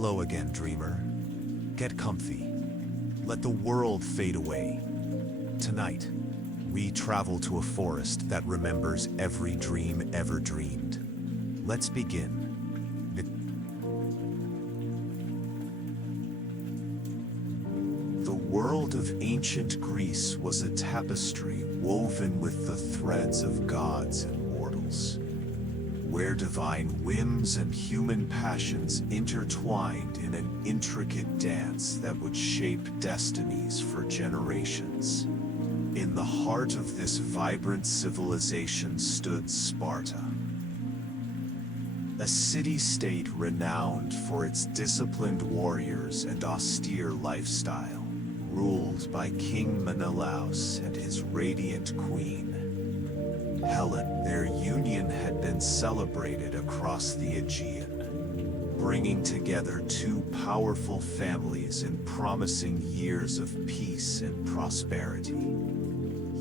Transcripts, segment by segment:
Hello again, dreamer. Get comfy. Let the world fade away. Tonight, we travel to a forest that remembers every dream ever dreamed. Let's begin. The world of ancient Greece was a tapestry woven with the threads of gods and mortals, where divine whims and human passions intertwined in an intricate dance that would shape destinies for generations. In the heart of this vibrant civilization stood Sparta, a city-state renowned for its disciplined warriors and austere lifestyle, ruled by King Menelaus and his radiant queen, Helen. Their union had been celebrated across the Aegean, bringing together two powerful families and promising years of peace and prosperity.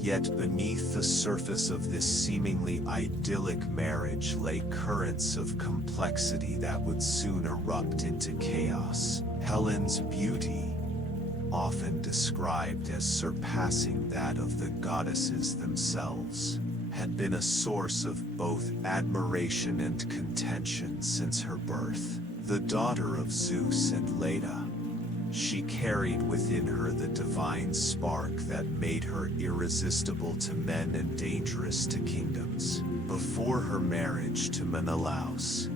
Yet beneath the surface of this seemingly idyllic marriage lay currents of complexity that would soon erupt into chaos. Helen's beauty, often described as surpassing that of the goddesses themselves, had been a source of both admiration and contention since her birth. The daughter of Zeus and Leda, she carried within her the divine spark that made her irresistible to men and dangerous to kingdoms. Before her marriage to Menelaus,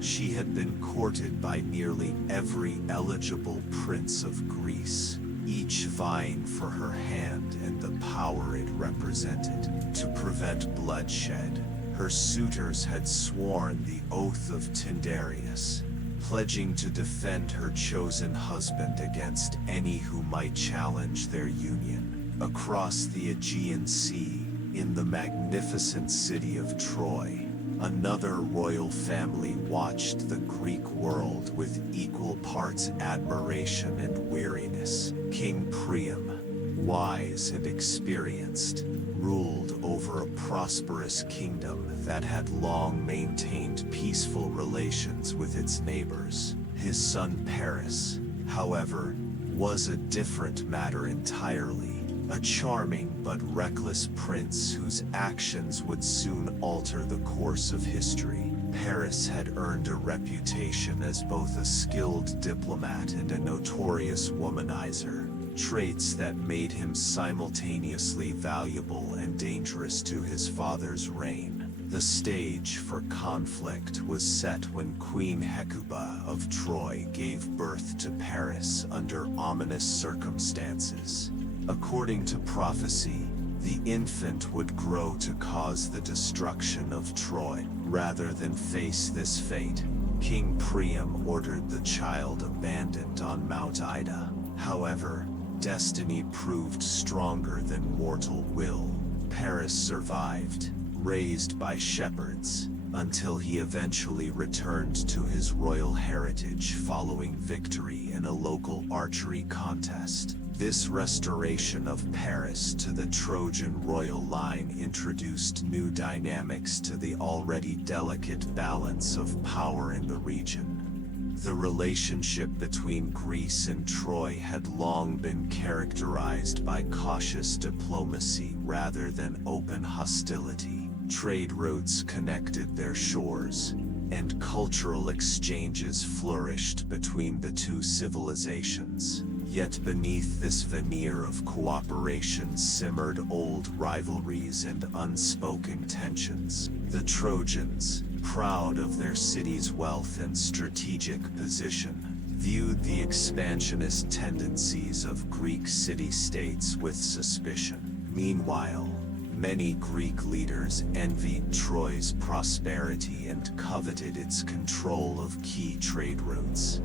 she had been courted by nearly every eligible prince of Greece, each vying for her hand and the power it represented. To prevent bloodshed, her suitors had sworn the oath of Tyndareus, pledging to defend her chosen husband against any who might challenge their union. Across the Aegean Sea, in the magnificent city of Troy, another royal family watched the Greek world with equal parts admiration and weariness. King Priam, wise and experienced, ruled over a prosperous kingdom that had long maintained peaceful relations with its neighbors. His son Paris, however, was a different matter entirely, a charming but reckless prince whose actions would soon alter the course of history. Paris had earned a reputation as both a skilled diplomat and a notorious womanizer, traits that made him simultaneously valuable and dangerous to his father's reign. The stage for conflict was set when Queen Hecuba of Troy gave birth to Paris under ominous circumstances. According to prophecy, the infant would grow to cause the destruction of Troy. Rather than face this fate, King Priam ordered the child abandoned on Mount Ida. However, destiny proved stronger than mortal will. Paris survived, raised by shepherds, until he eventually returned to his royal heritage following victory in a local archery contest. This restoration of Paris to the Trojan royal line introduced new dynamics to the already delicate balance of power in the region. The relationship between Greece and Troy had long been characterized by cautious diplomacy rather than open hostility. Trade routes connected their shores, and cultural exchanges flourished between the two civilizations. Yet beneath this veneer of cooperation simmered old rivalries and unspoken tensions. The Trojans, proud of their city's wealth and strategic position, viewed the expansionist tendencies of Greek city-states with suspicion. Meanwhile, many Greek leaders envied Troy's prosperity and coveted its control of key trade routes.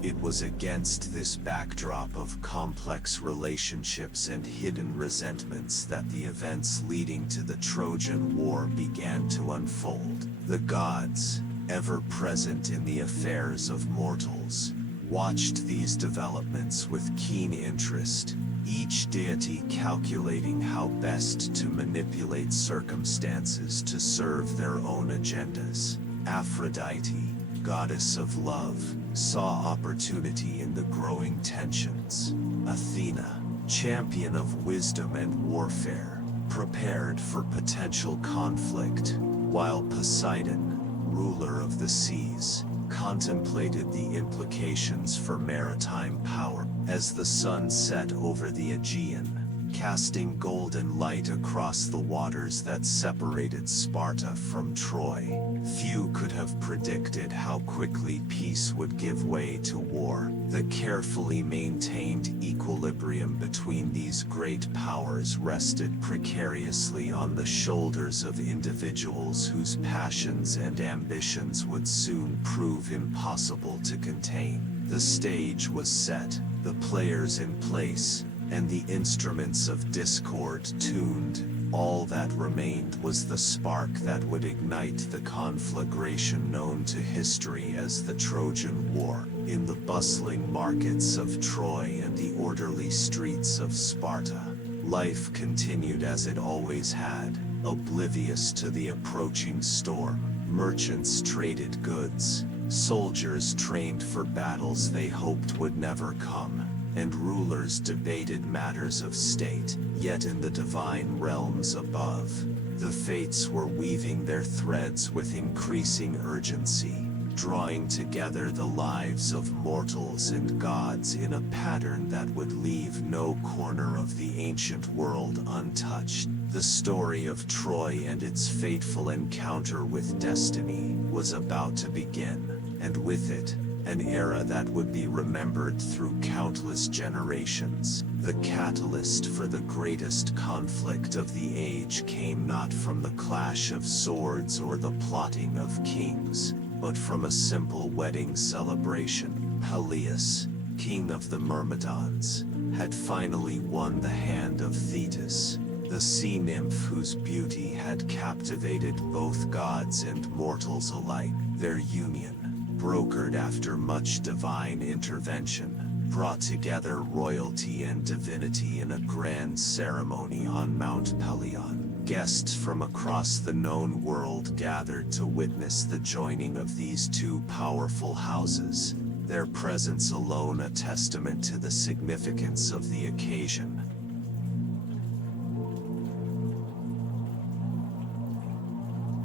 It was against this backdrop of complex relationships and hidden resentments that the events leading to the Trojan War began to unfold. The gods, ever present in the affairs of mortals, watched these developments with keen interest, each deity calculating how best to manipulate circumstances to serve their own agendas. Aphrodite, goddess of love, saw opportunity in the growing tensions. Athena, champion of wisdom and warfare, prepared for potential conflict, while Poseidon, ruler of the seas, contemplated the implications for maritime power. As the sun set over the Aegean, casting golden light across the waters that separated Sparta from Troy, few could have predicted how quickly peace would give way to war. The carefully maintained equilibrium between these great powers rested precariously on the shoulders of individuals whose passions and ambitions would soon prove impossible to contain. The stage was set, the players in place, and the instruments of discord tuned. All that remained was the spark that would ignite the conflagration known to history as the Trojan War. In the bustling markets of Troy and the orderly streets of Sparta, life continued as it always had, oblivious to the approaching storm. Merchants traded goods, soldiers trained for battles they hoped would never come, and rulers debated matters of state. Yet in the divine realms above, the fates were weaving their threads with increasing urgency, drawing together the lives of mortals and gods in a pattern that would leave no corner of the ancient world untouched. The story of Troy and its fateful encounter with destiny was about to begin, and with it, an era that would be remembered through countless generations. The catalyst for the greatest conflict of the age came not from the clash of swords or the plotting of kings, but from a simple wedding celebration. Peleus, king of the Myrmidons, had finally won the hand of Thetis, the sea nymph whose beauty had captivated both gods and mortals alike. Their union, brokered after much divine intervention, brought together royalty and divinity in a grand ceremony on Mount Pelion. Guests from across the known world gathered to witness the joining of these two powerful houses, their presence alone a testament to the significance of the occasion.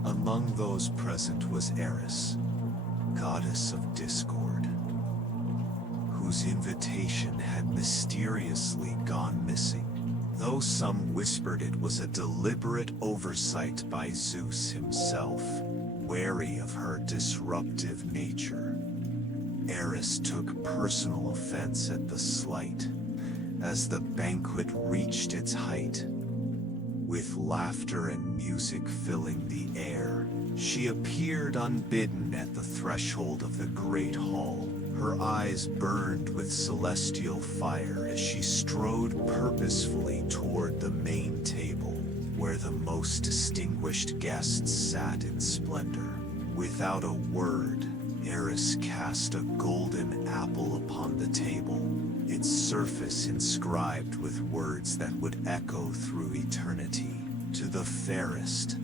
Among those present was Eris, goddess of discord, whose invitation had mysteriously gone missing, though some whispered it was a deliberate oversight by Zeus himself, wary of her disruptive nature. Eris took personal offense at the slight, as the banquet reached its height. With laughter and music filling the air, she appeared unbidden at the threshold of the great hall. Her eyes burned with celestial fire as she strode purposefully toward the main table, where the most distinguished guests sat in splendor. Without a word, Eris cast a golden apple upon the table, its surface inscribed with words that would echo through eternity. To the fairest.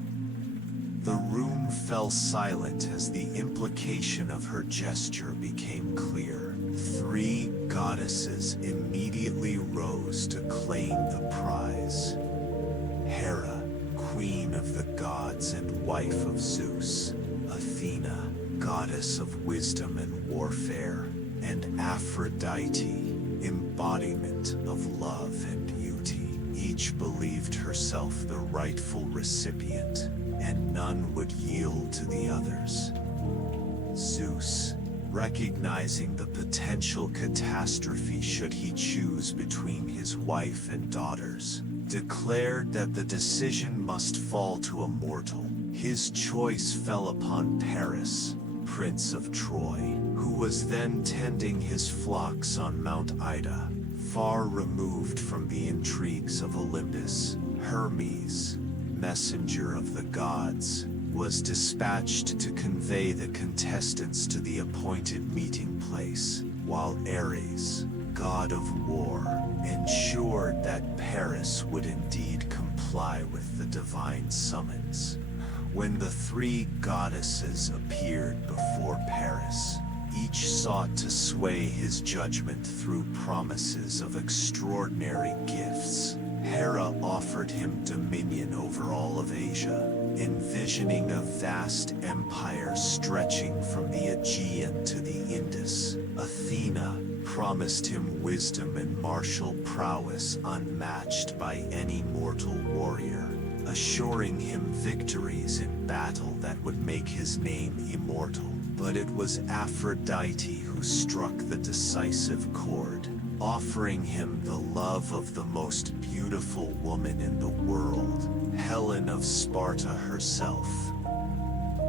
The room fell silent as the implication of her gesture became clear. Three goddesses immediately rose to claim the prize. Hera, queen of the gods and wife of Zeus. Athena, goddess of wisdom and warfare. And Aphrodite, embodiment of love and beauty. Each believed herself the rightful recipient, and none would yield to the others. Zeus, recognizing the potential catastrophe should he choose between his wife and daughters, declared that the decision must fall to a mortal. His choice fell upon Paris, Prince of Troy, who was then tending his flocks on Mount Ida, far removed from the intrigues of Olympus. Hermes, messenger of the gods, was dispatched to convey the contestants to the appointed meeting place, while Ares, god of war, ensured that Paris would indeed comply with the divine summons. When the three goddesses appeared before Paris, each sought to sway his judgment through promises of extraordinary gifts. Hera offered him dominion over all of Asia, envisioning a vast empire stretching from the Aegean to the Indus. Athena promised him wisdom and martial prowess unmatched by any mortal warrior, assuring him victories in battle that would make his name immortal. But it was Aphrodite who struck the decisive chord, offering him the love of the most beautiful woman in the world, Helen of Sparta herself.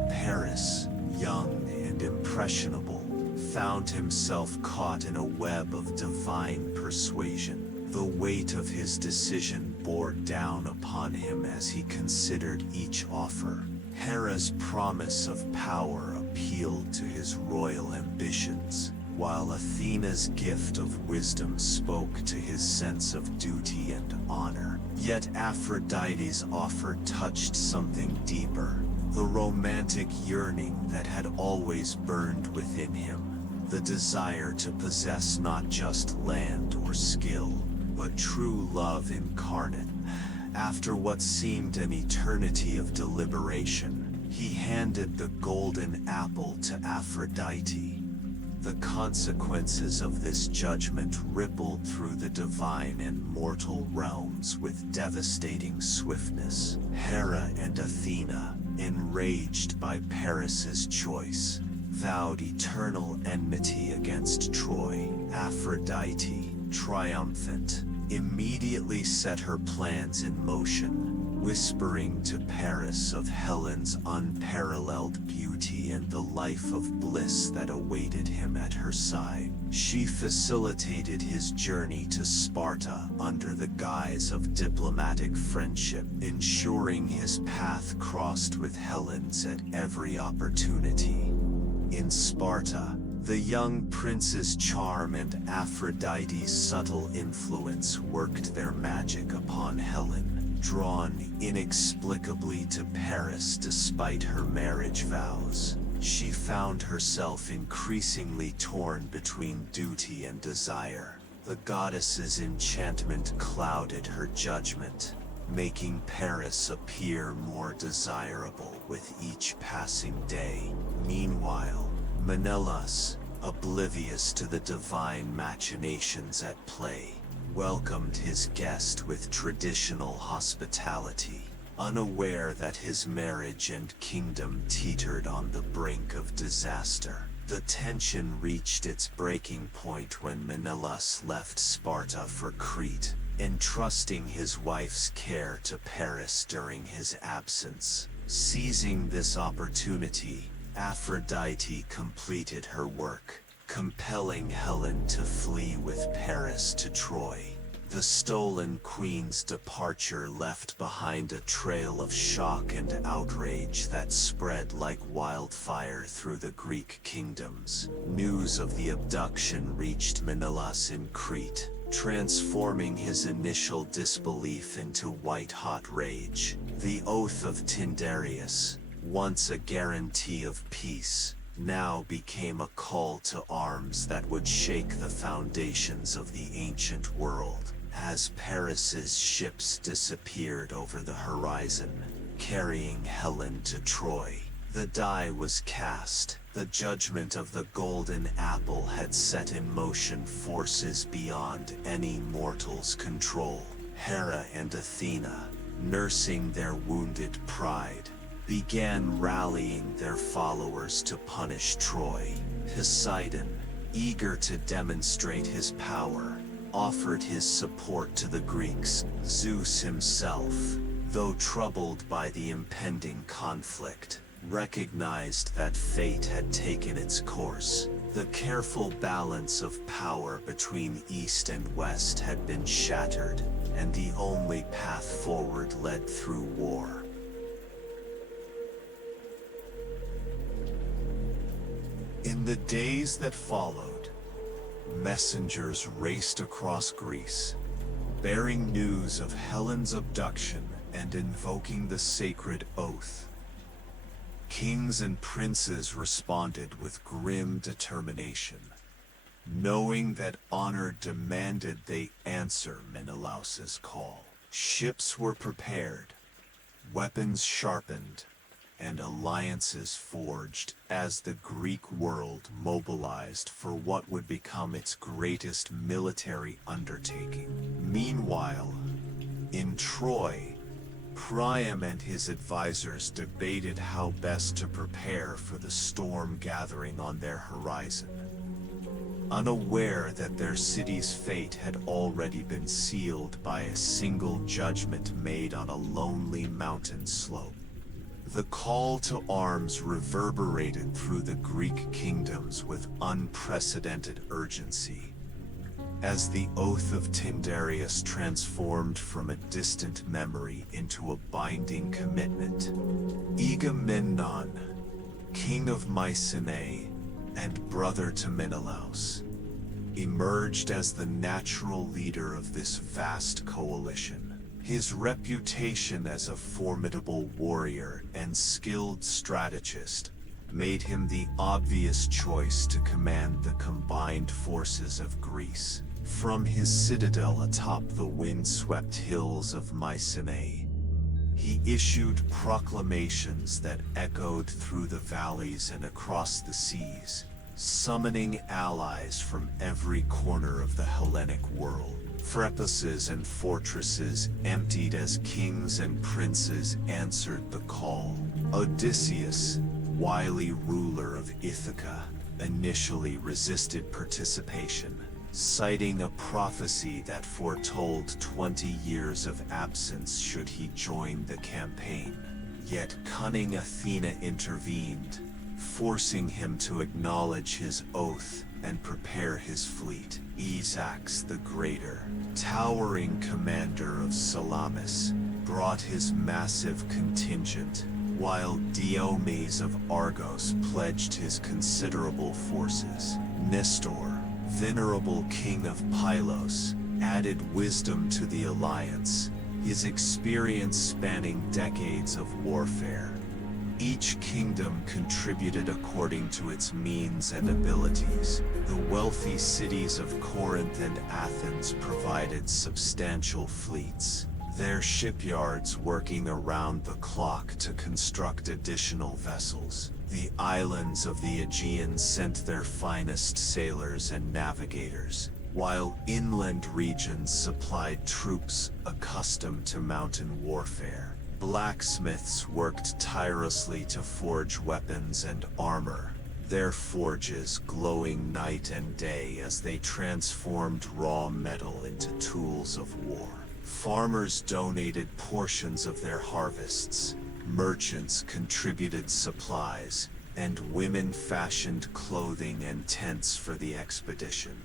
Paris, young and impressionable, found himself caught in a web of divine persuasion. The weight of his decision bore down upon him as he considered each offer. Hera's promise of power appealed to his royal ambitions, while Athena's gift of wisdom spoke to his sense of duty and honor. Yet Aphrodite's offer touched something deeper, the romantic yearning that had always burned within him, the desire to possess not just land or skill, but true love incarnate. After what seemed an eternity of deliberation, he handed the golden apple to Aphrodite. The consequences of this judgment rippled through the divine and mortal realms with devastating swiftness. Hera and Athena, enraged by Paris's choice, vowed eternal enmity against Troy. Aphrodite, triumphant, immediately set her plans in motion, whispering to Paris of Helen's unparalleled beauty and the life of bliss that awaited him at her side. She facilitated his journey to Sparta under the guise of diplomatic friendship, ensuring his path crossed with Helen's at every opportunity. In Sparta, the young prince's charm and Aphrodite's subtle influence worked their magic upon Helen, drawn inexplicably to Paris despite her marriage vows. She found herself increasingly torn between duty and desire. The goddess's enchantment clouded her judgment, making Paris appear more desirable with each passing day. Meanwhile, Menelaus, oblivious to the divine machinations at play, welcomed his guest with traditional hospitality, unaware that his marriage and kingdom teetered on the brink of disaster. The tension reached its breaking point when Menelaus left Sparta for Crete, entrusting his wife's care to Paris during his absence. Seizing this opportunity, Aphrodite completed her work, compelling Helen to flee with Paris to Troy. The stolen queen's departure left behind a trail of shock and outrage that spread like wildfire through the Greek kingdoms. News of the abduction reached Menelaus in Crete, transforming his initial disbelief into white-hot rage. The oath of Tyndareus, once a guarantee of peace, now became a call to arms that would shake the foundations of the ancient world. As Paris's ships disappeared over the horizon, carrying Helen to Troy, the die was cast. The judgment of the golden apple had set in motion forces beyond any mortal's control. Hera and Athena, nursing their wounded pride, began rallying their followers to punish Troy. Poseidon, eager to demonstrate his power, offered his support to the Greeks. Zeus himself, though troubled by the impending conflict, recognized that fate had taken its course. The careful balance of power between East and West had been shattered, and the only path forward led through war. In the days that followed, messengers raced across Greece, bearing news of Helen's abduction and invoking the sacred oath. Kings and princes responded with grim determination, knowing that honor demanded they answer Menelaus's call. Ships were prepared, weapons sharpened, and alliances forged as the Greek world mobilized for what would become its greatest military undertaking. Meanwhile, in Troy, Priam and his advisors debated how best to prepare for the storm gathering on their horizon, unaware that their city's fate had already been sealed by a single judgment made on a lonely mountain slope. The call to arms reverberated through the Greek kingdoms with unprecedented urgency, as the oath of Tyndareus transformed from a distant memory into a binding commitment. Agamemnon, king of Mycenae and brother to Menelaus, emerged as the natural leader of this vast coalition. His reputation as a formidable warrior and skilled strategist made him the obvious choice to command the combined forces of Greece. From his citadel atop the wind-swept hills of Mycenae, he issued proclamations that echoed through the valleys and across the seas, summoning allies from every corner of the Hellenic world. Fortresses and fortresses emptied as kings and princes answered the call. Odysseus, wily ruler of Ithaca, initially resisted participation, citing a prophecy that foretold 20 years of absence should he join the campaign. Yet cunning Athena intervened, forcing him to acknowledge his oath and prepare his fleet. Ajax the Greater, towering commander of Salamis, brought his massive contingent, while Diomedes of Argos pledged his considerable forces. Nestor, venerable king of Pylos, added wisdom to the alliance, his experience spanning decades of warfare. Each kingdom contributed according to its means and abilities. The wealthy cities of Corinth and Athens provided substantial fleets, their shipyards working around the clock to construct additional vessels. The islands of the Aegean sent their finest sailors and navigators, while inland regions supplied troops accustomed to mountain warfare. Blacksmiths worked tirelessly to forge weapons and armor, their forges glowing night and day as they transformed raw metal into tools of war. Farmers donated portions of their harvests, merchants contributed supplies, and women fashioned clothing and tents for the expedition.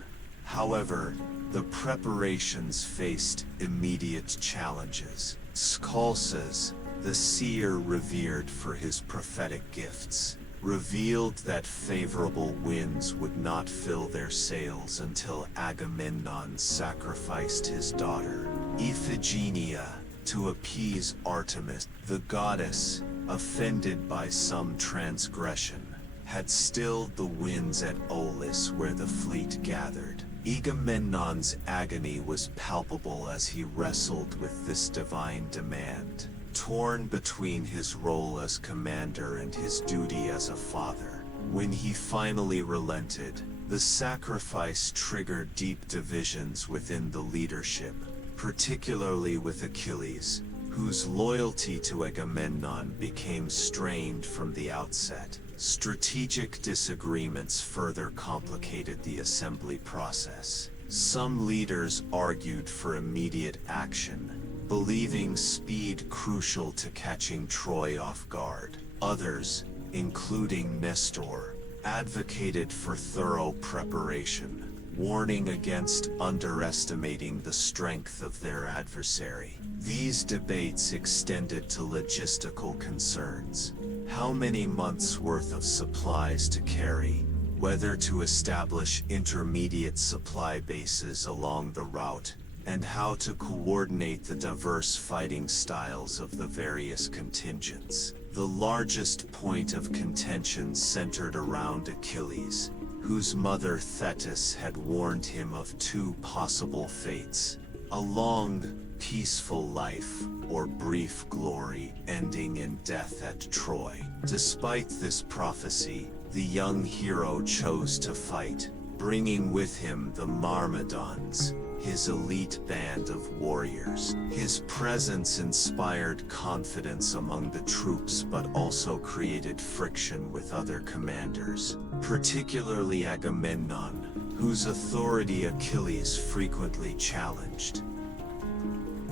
However, the preparations faced immediate challenges. Scalces, the seer revered for his prophetic gifts, revealed that favorable winds would not fill their sails until Agamemnon sacrificed his daughter, Iphigenia, to appease Artemis. The goddess, offended by some transgression, had stilled the winds at Aulis where the fleet gathered. Agamemnon's agony was palpable as he wrestled with this divine demand, torn between his role as commander and his duty as a father. When he finally relented, the sacrifice triggered deep divisions within the leadership, particularly with Achilles, whose loyalty to Agamemnon became strained from the outset. Strategic disagreements further complicated the assembly process. Some leaders argued for immediate action, believing speed crucial to catching Troy off guard. Others, including Nestor, advocated for thorough preparation, warning against underestimating the strength of their adversary. These debates extended to logistical concerns. How many months' worth of supplies to carry, whether to establish intermediate supply bases along the route, and how to coordinate the diverse fighting styles of the various contingents. The largest point of contention centered around Achilles, whose mother Thetis had warned him of two possible fates: a long, peaceful life, or brief glory ending in death at Troy. Despite this prophecy, the young hero chose to fight, bringing with him the Myrmidons, his elite band of warriors. His presence inspired confidence among the troops but also created friction with other commanders, particularly Agamemnon, whose authority Achilles frequently challenged.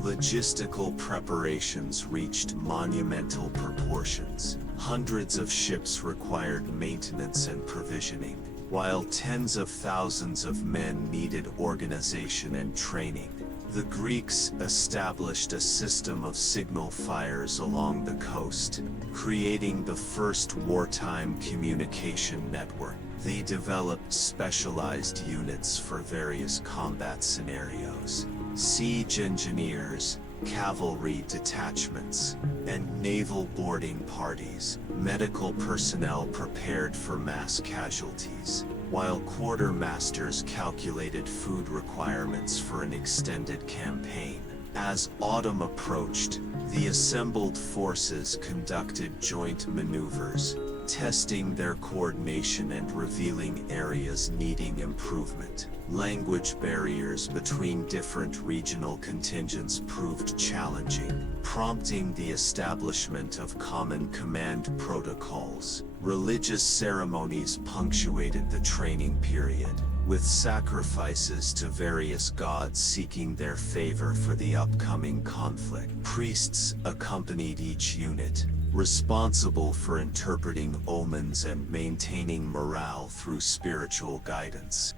Logistical preparations reached monumental proportions. Hundreds of ships required maintenance and provisioning, while tens of thousands of men needed organization and training. The Greeks established a system of signal fires along the coast, creating the first wartime communication network. They developed specialized units for various combat scenarios: siege engineers, cavalry detachments, and naval boarding parties. Medical personnel prepared for mass casualties, while quartermasters calculated food requirements for an extended campaign. As autumn approached, the assembled forces conducted joint maneuvers, testing their coordination and revealing areas needing improvement. Language barriers between different regional contingents proved challenging, prompting the establishment of common command protocols. Religious ceremonies punctuated the training period, with sacrifices to various gods seeking their favor for the upcoming conflict. Priests accompanied each unit, responsible for interpreting omens and maintaining morale through spiritual guidance.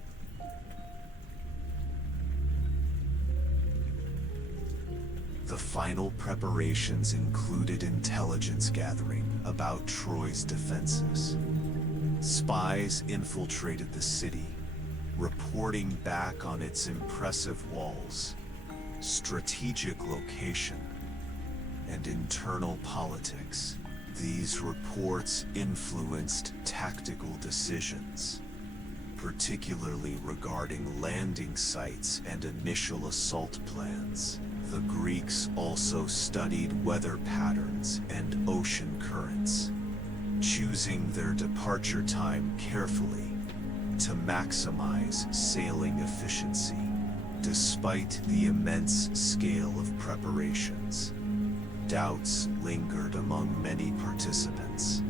The final preparations included intelligence gathering about Troy's defenses. Spies infiltrated the city, reporting back on its impressive walls, strategic location, and internal politics. These reports influenced tactical decisions, particularly regarding landing sites and initial assault plans. The Greeks also studied weather patterns and ocean currents, choosing their departure time carefully to maximize sailing efficiency. Despite the immense scale of preparations, doubts lingered among many participants.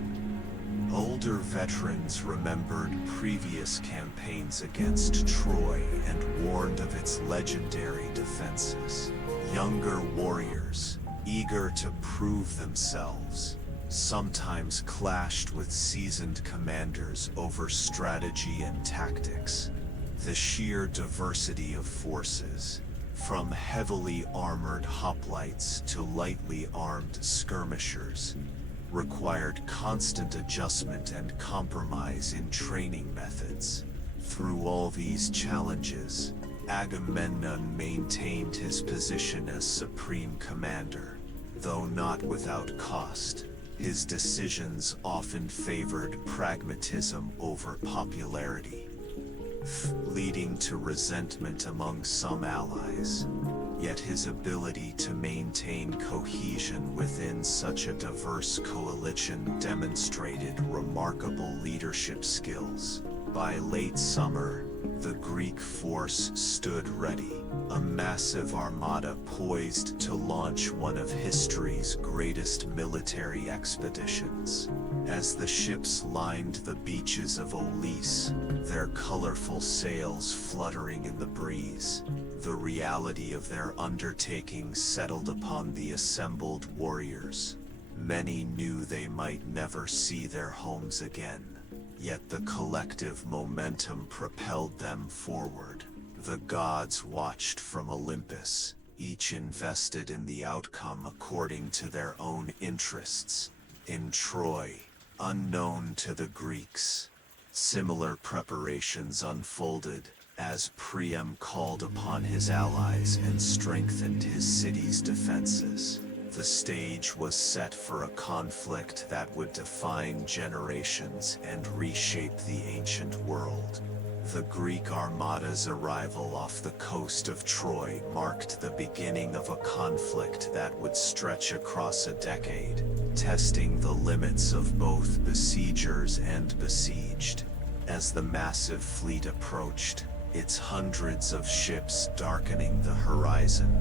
Older veterans remembered previous campaigns against Troy and warned of its legendary defenses. Younger warriors, eager to prove themselves, sometimes clashed with seasoned commanders over strategy and tactics. The sheer diversity of forces, from heavily armored hoplites to lightly armed skirmishers, required constant adjustment and compromise in training methods. Through all these challenges, Agamemnon maintained his position as supreme commander, though not without cost. His decisions often favored pragmatism over popularity, leading to resentment among some allies. Yet his ability to maintain cohesion within such a diverse coalition demonstrated remarkable leadership skills. By late summer, the Greek force stood ready, a massive armada poised to launch one of history's greatest military expeditions. As the ships lined the beaches of Aulis, their colorful sails fluttering in the breeze, the reality of their undertaking settled upon the assembled warriors. Many knew they might never see their homes again, yet the collective momentum propelled them forward. The gods watched from Olympus, each invested in the outcome according to their own interests. In Troy, unknown to the Greeks, similar preparations unfolded as Priam called upon his allies and strengthened his city's defenses. The stage was set for a conflict that would define generations and reshape the ancient world. The Greek armada's arrival off the coast of Troy marked the beginning of a conflict that would stretch across a decade, testing the limits of both besiegers and besieged. As the massive fleet approached, its hundreds of ships darkening the horizon,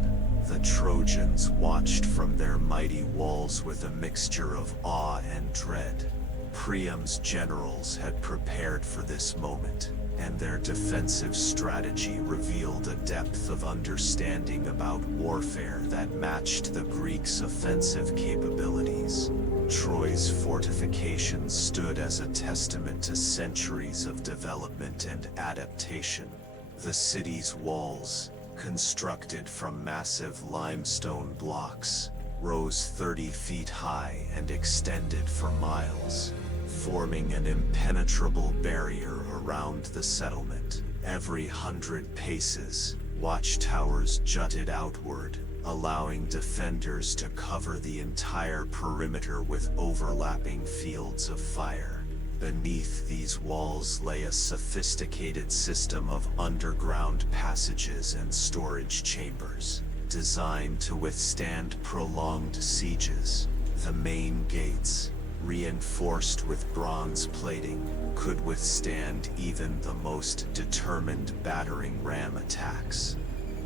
the Trojans watched from their mighty walls with a mixture of awe and dread. Priam's generals had prepared for this moment, and their defensive strategy revealed a depth of understanding about warfare that matched the Greeks' offensive capabilities. Troy's fortifications stood as a testament to centuries of development and adaptation. The city's walls, constructed from massive limestone blocks, rose 30 feet high and extended for miles, forming an impenetrable barrier around the settlement. Every 100 paces, watchtowers jutted outward, allowing defenders to cover the entire perimeter with overlapping fields of fire. Beneath these walls lay a sophisticated system of underground passages and storage chambers, designed to withstand prolonged sieges. The main gates, reinforced with bronze plating, could withstand even the most determined battering ram attacks.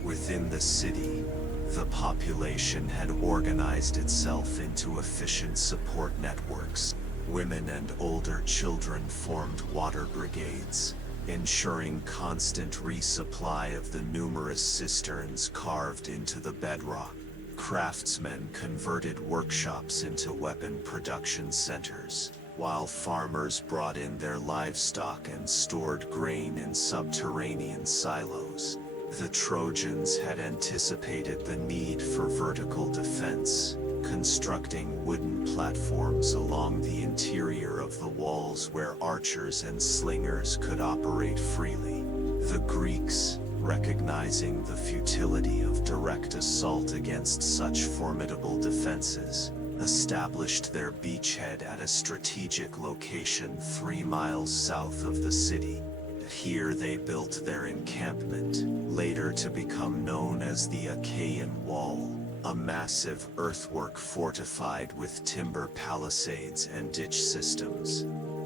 Within the city, the population had organized itself into efficient support networks. Women and older children formed water brigades, ensuring constant resupply of the numerous cisterns carved into the bedrock. Craftsmen converted workshops into weapon production centers, while farmers brought in their livestock and stored grain in subterranean silos. The Trojans had anticipated the need for vertical defense, constructing wooden platforms along the interior of the walls where archers and slingers could operate freely. The Greeks, recognizing the futility of direct assault against such formidable defenses, established their beachhead at a strategic location 3 miles south of the city. Here they built their encampment, later to become known as the Achaean Wall, a massive earthwork fortified with timber palisades and ditch systems.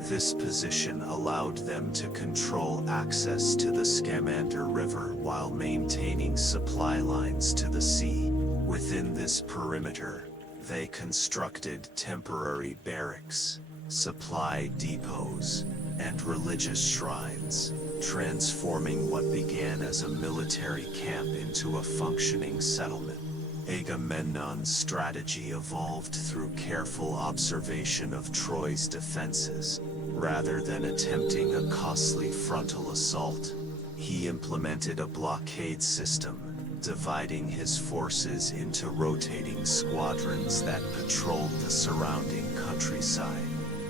This position allowed them to control access to the Scamander River while maintaining supply lines to the sea. Within this perimeter, they constructed temporary barracks, supply depots, and religious shrines, transforming what began as a military camp into a functioning settlement. Agamemnon's strategy evolved through careful observation of Troy's defenses. Rather than attempting a costly frontal assault, he implemented a blockade system, dividing his forces into rotating squadrons that patrolled the surrounding countryside.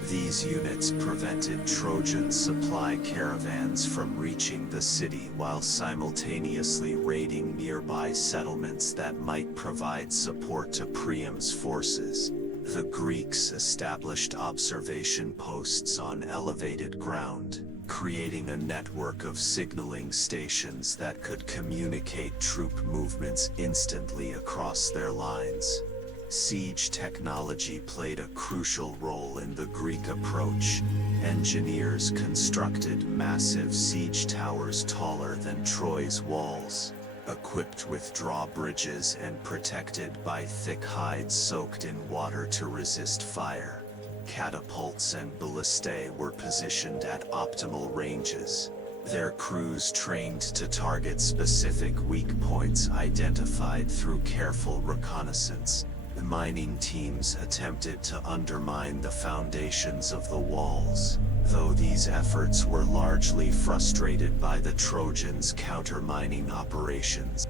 These units prevented Trojan supply caravans from reaching the city while simultaneously raiding nearby settlements that might provide support to Priam's forces. The Greeks established observation posts on elevated ground, creating a network of signaling stations that could communicate troop movements instantly across their lines. Siege technology played a crucial role in the Greek approach. Engineers constructed massive siege towers taller than Troy's walls, equipped with drawbridges and protected by thick hides soaked in water to resist fire. Catapults and ballistae were positioned at optimal ranges, their crews trained to target specific weak points identified through careful reconnaissance. The mining teams attempted to undermine the foundations of the walls, though these efforts were largely frustrated by the Trojans' counter-mining operations.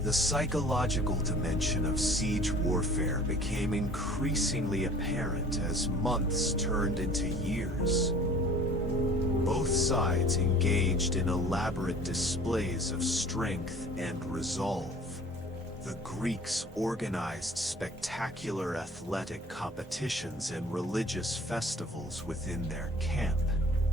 The psychological dimension of siege warfare became increasingly apparent as months turned into years. Both sides engaged in elaborate displays of strength and resolve. The Greeks organized spectacular athletic competitions and religious festivals within their camp,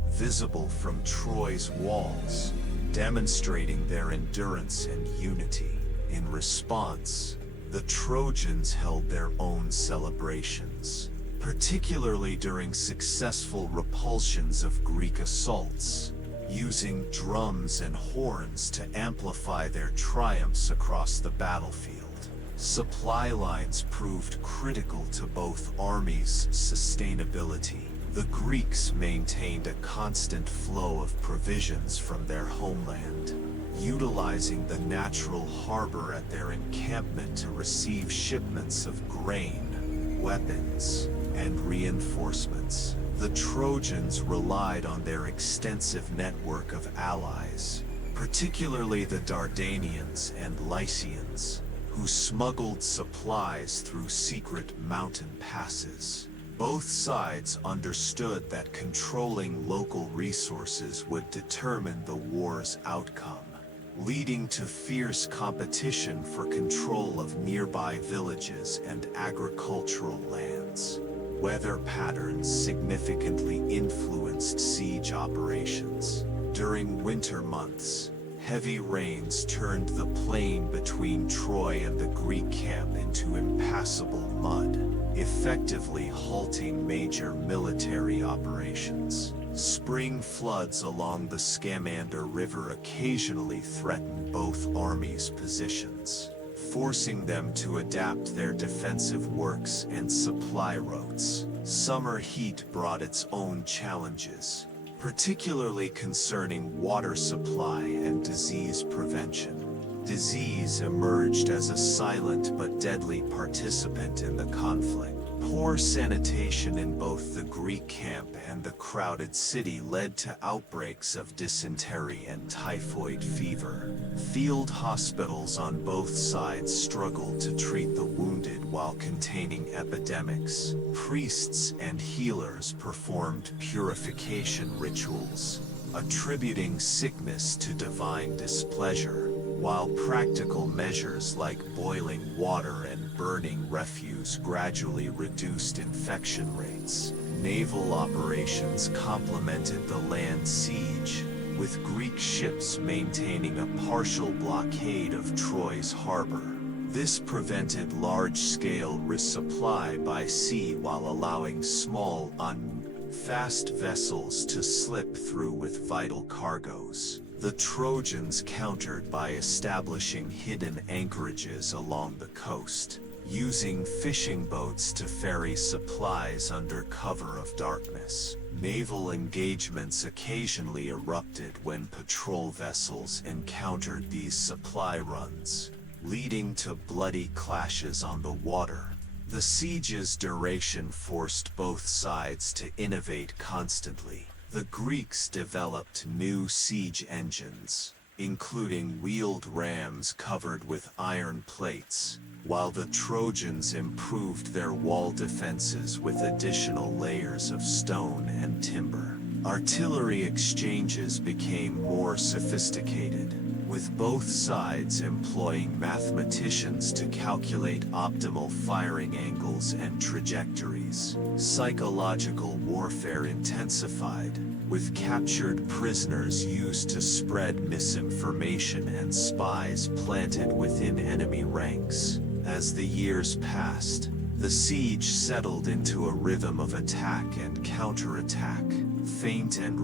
visible from Troy's walls, demonstrating their endurance and unity. In response, the Trojans held their own celebrations, particularly during successful repulsions of Greek assaults, using drums and horns to amplify their triumphs across the battlefield. Supply lines proved critical to both armies' sustainability. The Greeks maintained a constant flow of provisions from their homeland, utilizing the natural harbor at their encampment to receive shipments of grain, weapons, and reinforcements. The Trojans relied on their extensive network of allies, particularly the Dardanians and Lycians, who smuggled supplies through secret mountain passes. Both sides understood that controlling local resources would determine the war's outcome, leading to fierce competition for control of nearby villages and agricultural lands. Weather patterns significantly influenced siege operations. During winter months, heavy rains turned the plain between Troy and the Greek camp into impassable mud, effectively halting major military operations. Spring floods along the Scamander River occasionally threatened both armies' positions, forcing them to adapt their defensive works and supply routes. Summer heat brought its own challenges, particularly concerning water supply and disease prevention. Disease emerged as a silent but deadly participant in the conflict. Poor sanitation in both the Greek camp and the crowded city led to outbreaks of dysentery and typhoid fever. Field hospitals on both sides struggled to treat the wounded while containing epidemics. Priests and healers performed purification rituals, attributing sickness to divine displeasure, while practical measures like boiling water and burning refuse gradually reduced infection rates. Naval operations complemented the land siege, with Greek ships maintaining a partial blockade of Troy's harbor. This prevented large-scale resupply by sea while allowing small, fast vessels to slip through with vital cargoes. The Trojans countered by establishing hidden anchorages along the coast, using fishing boats to ferry supplies under cover of darkness. Naval engagements occasionally erupted when patrol vessels encountered these supply runs, leading to bloody clashes on the water. The siege's duration forced both sides to innovate constantly. The Greeks developed new siege engines, including wheeled rams covered with iron plates, while the Trojans improved their wall defenses with additional layers of stone and timber. Artillery exchanges became more sophisticated, with both sides employing mathematicians to calculate optimal firing angles and trajectories. Psychological warfare intensified, with captured prisoners used to spread misinformation and spies planted within enemy ranks. As the years passed, the siege settled into a rhythm of attack and counterattack. Feint and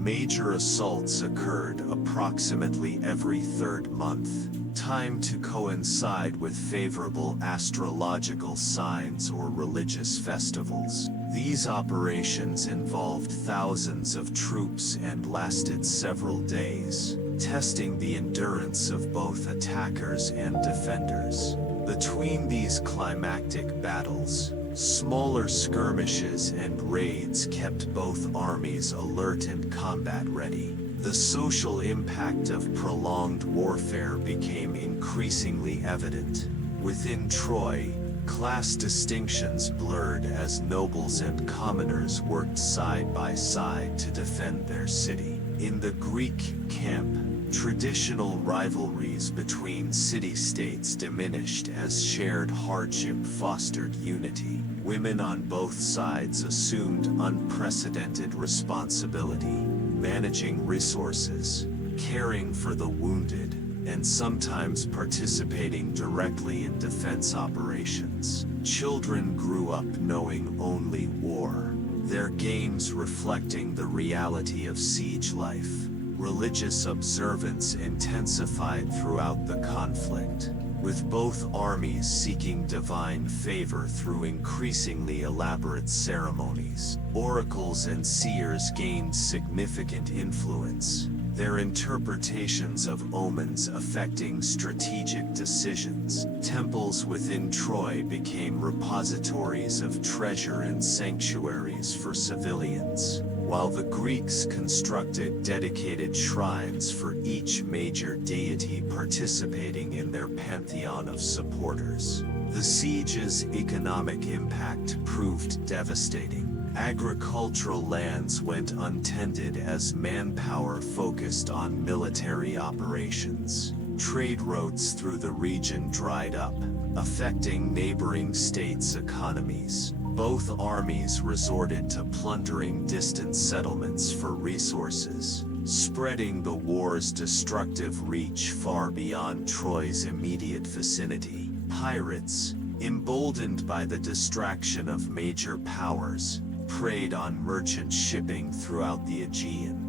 major assaults occurred approximately every third month, timed to coincide with favorable astrological signs or religious festivals. These operations involved thousands of troops and lasted several days, testing the endurance of both attackers and defenders. Between these climactic battles, smaller skirmishes and raids kept both armies alert and combat-ready. The social impact of prolonged warfare became increasingly evident. Within Troy, Class distinctions blurred as nobles and commoners worked side by side to defend their city. In the Greek camp, traditional rivalries between city-states diminished as shared hardship fostered unity. Women on both sides assumed unprecedented responsibility, managing resources, caring for the wounded, and sometimes participating directly in defense operations. Children grew up knowing only war, their games reflecting the reality of siege life. Religious observance intensified throughout the conflict, with both armies seeking divine favor through increasingly elaborate ceremonies. Oracles and seers gained significant influence, their interpretations of omens affecting strategic decisions. Temples within Troy became repositories of treasure and sanctuaries for civilians, while the Greeks constructed dedicated shrines for each major deity participating in their pantheon of supporters. The siege's economic impact proved devastating. Agricultural lands went untended as manpower focused on military operations. Trade routes through the region dried up, affecting neighboring states' economies. Both armies resorted to plundering distant settlements for resources, spreading the war's destructive reach far beyond Troy's immediate vicinity. Pirates, emboldened by the distraction of major powers, preyed on merchant shipping throughout the Aegean.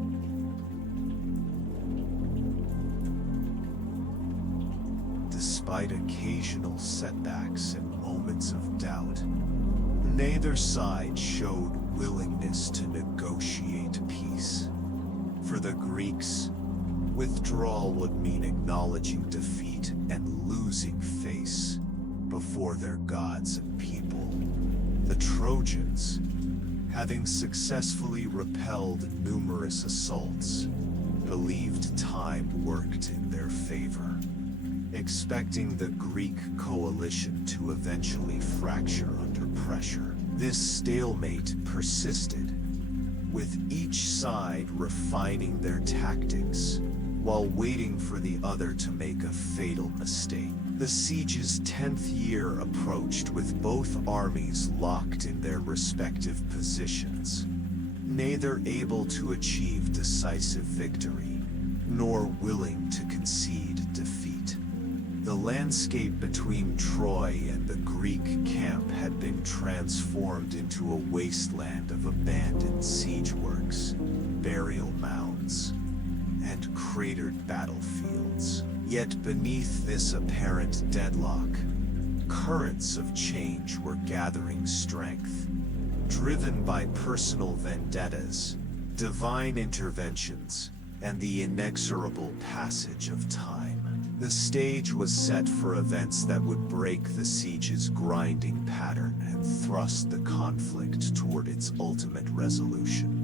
Despite occasional setbacks and moments of doubt, neither side showed willingness to negotiate peace. For the Greeks, withdrawal would mean acknowledging defeat and losing face before their gods and people. The Trojans, having successfully repelled numerous assaults, believed time worked in their favor, expecting the Greek coalition to eventually fracture under pressure. This stalemate persisted, with each side refining their tactics while waiting for the other to make a fatal mistake. The siege's 10th year approached with both armies locked in their respective positions, neither able to achieve decisive victory, nor willing to concede defeat. The landscape between Troy and the Greek camp had been transformed into a wasteland of abandoned siege works, burial mounds, and cratered battlefields. Yet beneath this apparent deadlock, currents of change were gathering strength, driven by personal vendettas, divine interventions, and the inexorable passage of time. The stage was set for events that would break the siege's grinding pattern and thrust the conflict toward its ultimate resolution.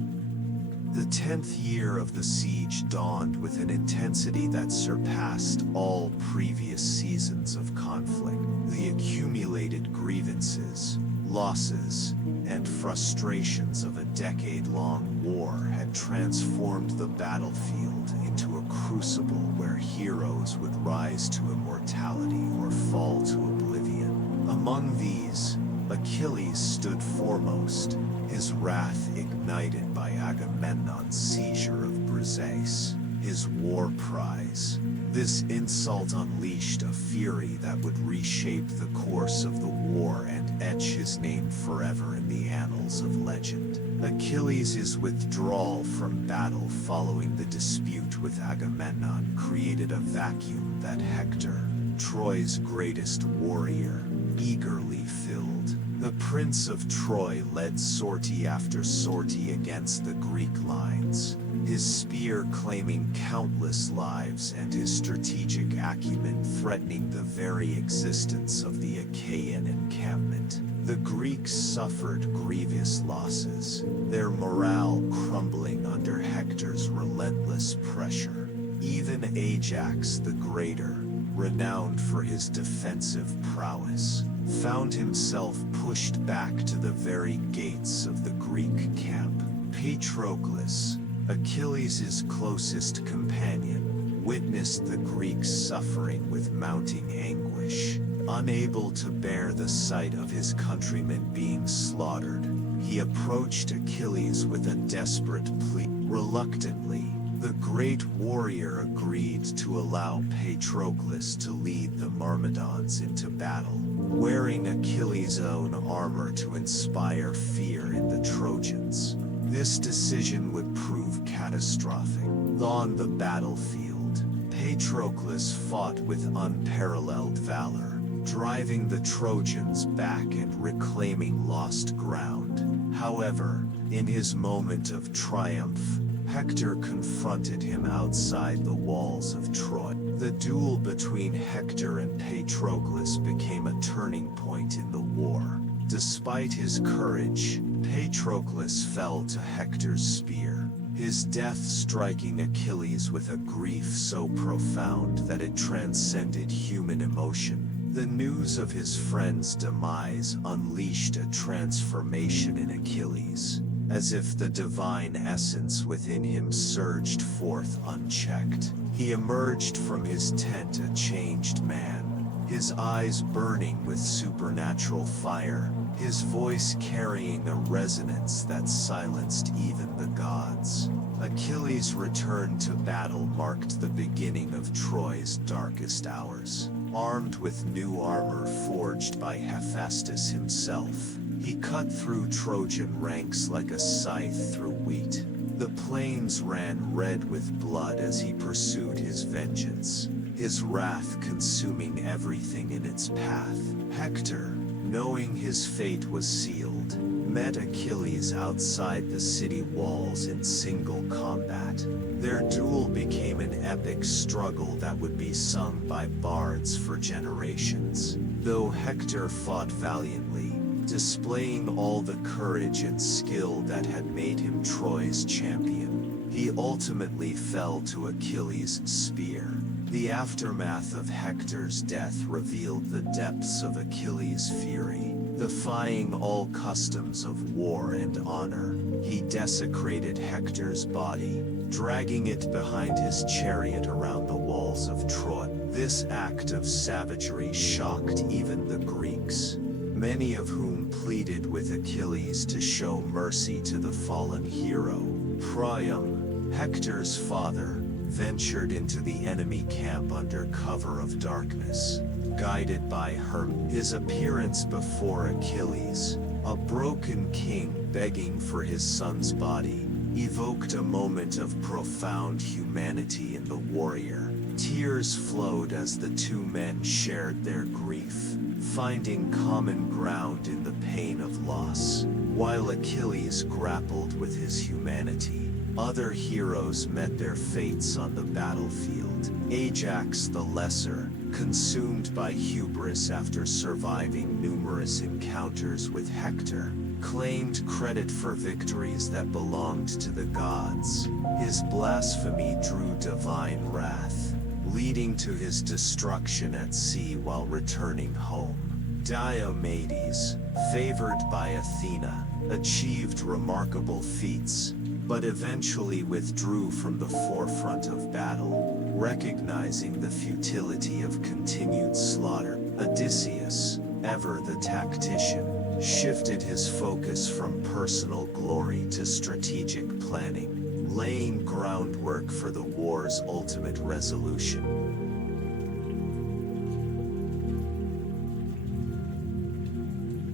The 10th year of the siege dawned with an intensity that surpassed all previous seasons of conflict. The accumulated grievances, losses, and frustrations of a decade-long war had transformed the battlefield into a crucible where heroes would rise to immortality or fall to oblivion. Among these, Achilles stood foremost, his wrath ignited by Agamemnon's seizure of Briseis, his war prize. This insult unleashed a fury that would reshape the course of the war and etch his name forever in the annals of legend. Achilles' withdrawal from battle following the dispute with Agamemnon created a vacuum that Hector, Troy's greatest warrior, eagerly filled. The Prince of Troy led sortie after sortie against the Greek lines, his spear claiming countless lives and his strategic acumen threatening the very existence of the Achaean encampment. The Greeks suffered grievous losses, their morale crumbling under Hector's relentless pressure. Even Ajax the Greater, renowned for his defensive prowess, found himself pushed back to the very gates of the Greek camp. Patroclus, Achilles' closest companion, witnessed the Greeks suffering with mounting anguish. Unable to bear the sight of his countrymen being slaughtered, he approached Achilles with a desperate plea. Reluctantly, the great warrior agreed to allow Patroclus to lead the Myrmidons into battle, wearing Achilles' own armor to inspire fear in the Trojans. This decision would prove catastrophic. On the battlefield, Patroclus fought with unparalleled valor, driving the Trojans back and reclaiming lost ground. However, in his moment of triumph, Hector confronted him outside the walls of Troy. The duel between Hector and Patroclus became a turning point in the war. Despite his courage, Patroclus fell to Hector's spear, his death striking Achilles with a grief so profound that it transcended human emotion. The news of his friend's demise unleashed a transformation in Achilles, as if the divine essence within him surged forth unchecked. He emerged from his tent a changed man, his eyes burning with supernatural fire, his voice carrying a resonance that silenced even the gods. Achilles' return to battle marked the beginning of Troy's darkest hours. Armed with new armor forged by Hephaestus himself, he cut through Trojan ranks like a scythe through wheat. The plains ran red with blood as he pursued his vengeance, his wrath consuming everything in its path. Hector, knowing his fate was sealed, met Achilles outside the city walls in single combat. Their duel became an epic struggle that would be sung by bards for generations. Though Hector fought valiantly, displaying all the courage and skill that had made him Troy's champion, he ultimately fell to Achilles' spear. The aftermath of Hector's death revealed the depths of Achilles' fury. Defying all customs of war and honor, he desecrated Hector's body, dragging it behind his chariot around the walls of Troy. This act of savagery shocked even the Greeks, many of whom pleaded with Achilles to show mercy to the fallen hero. Priam, Hector's father, ventured into the enemy camp under cover of darkness, guided by Hermes. His appearance before Achilles, a broken king begging for his son's body, evoked a moment of profound humanity in the warrior. Tears flowed as the two men shared their grief, finding common ground in the pain of loss. While Achilles grappled with his humanity, other heroes met their fates on the battlefield. Ajax the Lesser, consumed by hubris after surviving numerous encounters with Hector, claimed credit for victories that belonged to the gods. His blasphemy drew divine wrath, leading to his destruction at sea while returning home. Diomedes, favored by Athena, achieved remarkable feats, but eventually withdrew from the forefront of battle, recognizing the futility of continued slaughter. Odysseus, ever the tactician, shifted his focus from personal glory to strategic planning, laying groundwork for the war's ultimate resolution.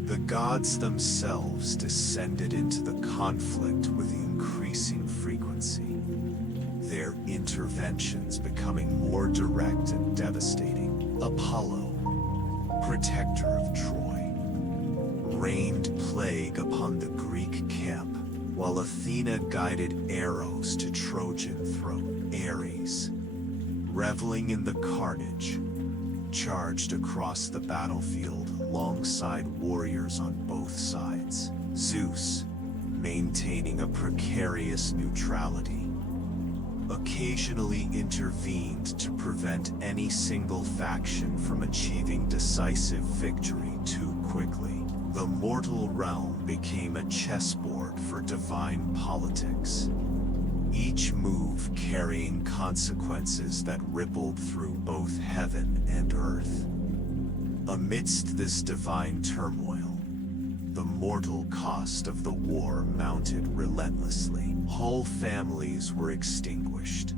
The gods themselves descended into the conflict with increasing frequency, their interventions becoming more direct and devastating. Apollo, protector of Troy, rained plague upon the Greek camp, while Athena guided arrows to Trojan throat. Ares, reveling in the carnage, charged across the battlefield alongside warriors on both sides. Zeus, maintaining a precarious neutrality, occasionally intervened to prevent any single faction from achieving decisive victory too quickly. The mortal realm became a chessboard for divine politics, each move carrying consequences that rippled through both heaven and earth. Amidst this divine turmoil, the mortal cost of the war mounted relentlessly. Whole families were extinguished,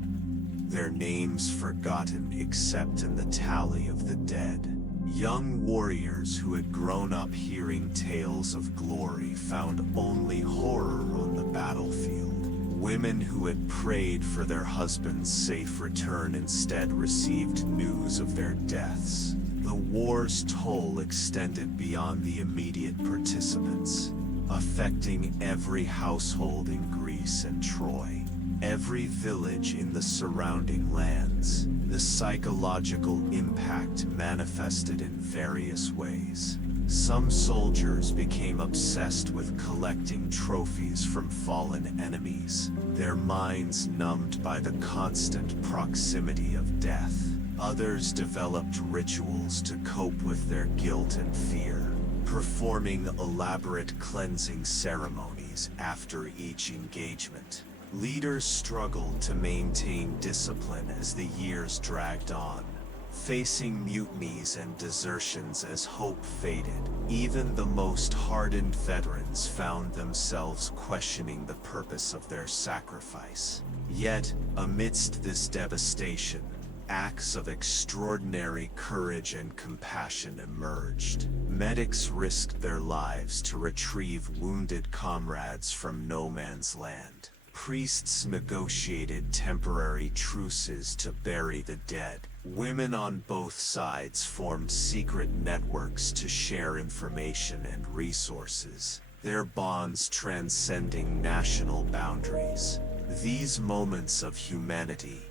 their names forgotten except in the tally of the dead. Young warriors who had grown up hearing tales of glory found only horror on the battlefield. Women who had prayed for their husband's safe return instead received news of their deaths. The war's toll extended beyond the immediate participants, affecting every household in Greece and Troy, every village in the surrounding lands. The psychological impact manifested in various ways. Some soldiers became obsessed with collecting trophies from fallen enemies, their minds numbed by the constant proximity of death. Others developed rituals to cope with their guilt and fear, performing elaborate cleansing ceremonies after each engagement. Leaders struggled to maintain discipline as the years dragged on, facing mutinies and desertions as hope faded. Even the most hardened veterans found themselves questioning the purpose of their sacrifice. Yet, amidst this devastation, acts of extraordinary courage and compassion emerged. Medics risked their lives to retrieve wounded comrades from no man's land. Priests negotiated temporary truces to bury the dead. Women on both sides formed secret networks to share information and resources, their bonds transcending national boundaries. These moments of humanity,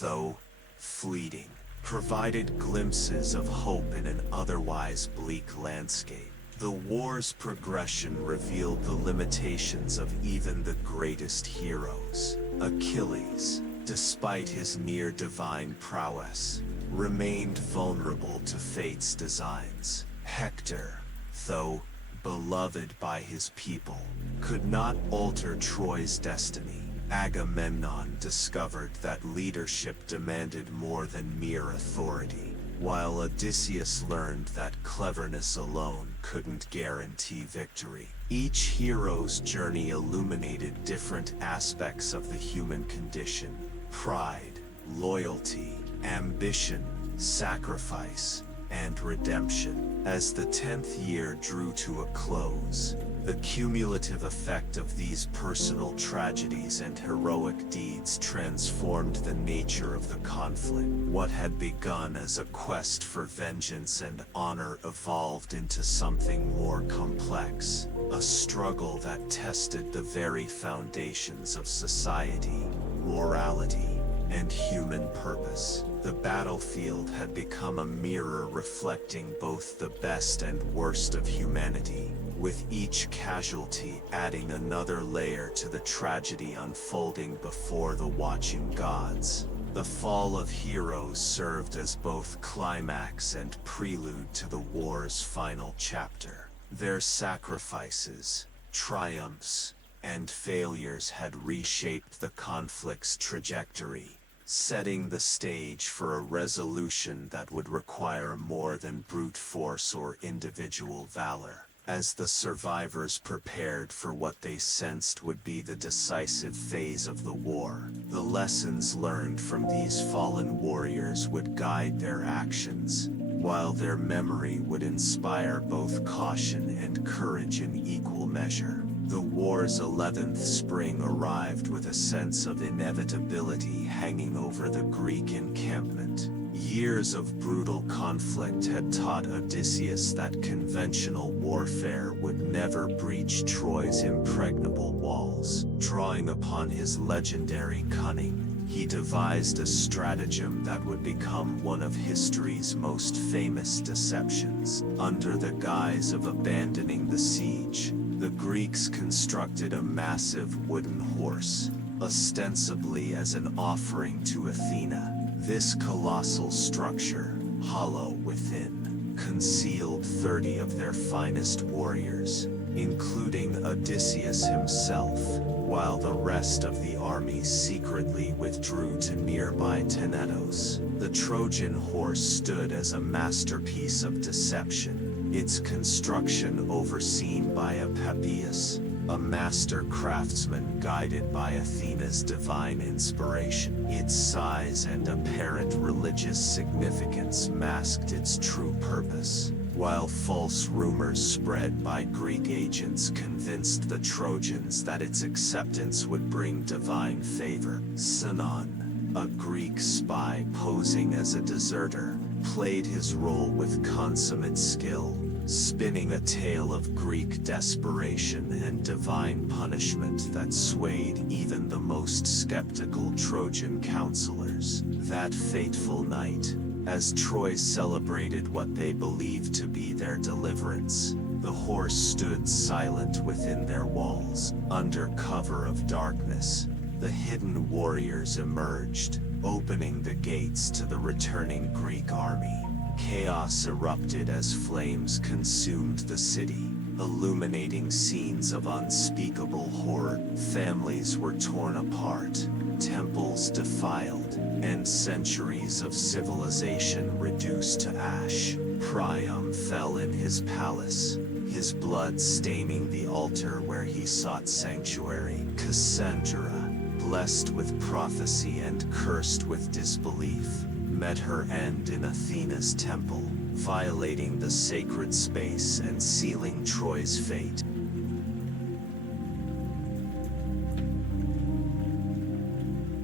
though fleeting, provided glimpses of hope in an otherwise bleak landscape. The war's progression revealed the limitations of even the greatest heroes. Achilles, despite his near-divine prowess, remained vulnerable to fate's designs. Hector, though beloved by his people, could not alter Troy's destiny. Agamemnon discovered that leadership demanded more than mere authority, while Odysseus learned that cleverness alone couldn't guarantee victory. Each hero's journey illuminated different aspects of the human condition: pride, loyalty, ambition, sacrifice, and redemption. As the 10th year drew to a close, the cumulative effect of these personal tragedies and heroic deeds transformed the nature of the conflict. What had begun as a quest for vengeance and honor evolved into something more complex, a struggle that tested the very foundations of society, morality, and human purpose. The battlefield had become a mirror reflecting both the best and worst of humanity, with each casualty adding another layer to the tragedy unfolding before the watching gods. The fall of heroes served as both climax and prelude to the war's final chapter. Their sacrifices, triumphs, and failures had reshaped the conflict's trajectory, setting the stage for a resolution that would require more than brute force or individual valor. As the survivors prepared for what they sensed would be the decisive phase of the war, the lessons learned from these fallen warriors would guide their actions, while their memory would inspire both caution and courage in equal measure. The war's 11th spring arrived with a sense of inevitability hanging over the Greek encampment. Years of brutal conflict had taught Odysseus that conventional warfare would never breach Troy's impregnable walls. Drawing upon his legendary cunning, he devised a stratagem that would become one of history's most famous deceptions. Under the guise of abandoning the siege, the Greeks constructed a massive wooden horse, ostensibly as an offering to Athena. This colossal structure, hollow within, concealed 30 of their finest warriors, including Odysseus himself, while the rest of the army secretly withdrew to nearby Tenedos. The Trojan horse stood as a masterpiece of deception, its construction overseen by Epipus, a master craftsman guided by Athena's divine inspiration. Its size and apparent religious significance masked its true purpose, while false rumors spread by Greek agents convinced the Trojans that its acceptance would bring divine favor. Sinon, a Greek spy posing as a deserter, played his role with consummate skill, spinning a tale of Greek desperation and divine punishment that swayed even the most skeptical Trojan counselors. That fateful night, as Troy celebrated what they believed to be their deliverance, the horse stood silent within their walls. Under cover of darkness, the hidden warriors emerged, opening the gates to the returning Greek army. Chaos erupted as flames consumed the city, illuminating scenes of unspeakable horror. Families were torn apart, temples defiled, and centuries of civilization reduced to ash. Priam fell in his palace, his blood staining the altar where he sought sanctuary. Cassandra, blessed with prophecy and cursed with disbelief, met her end in Athena's temple, violating the sacred space and sealing Troy's fate.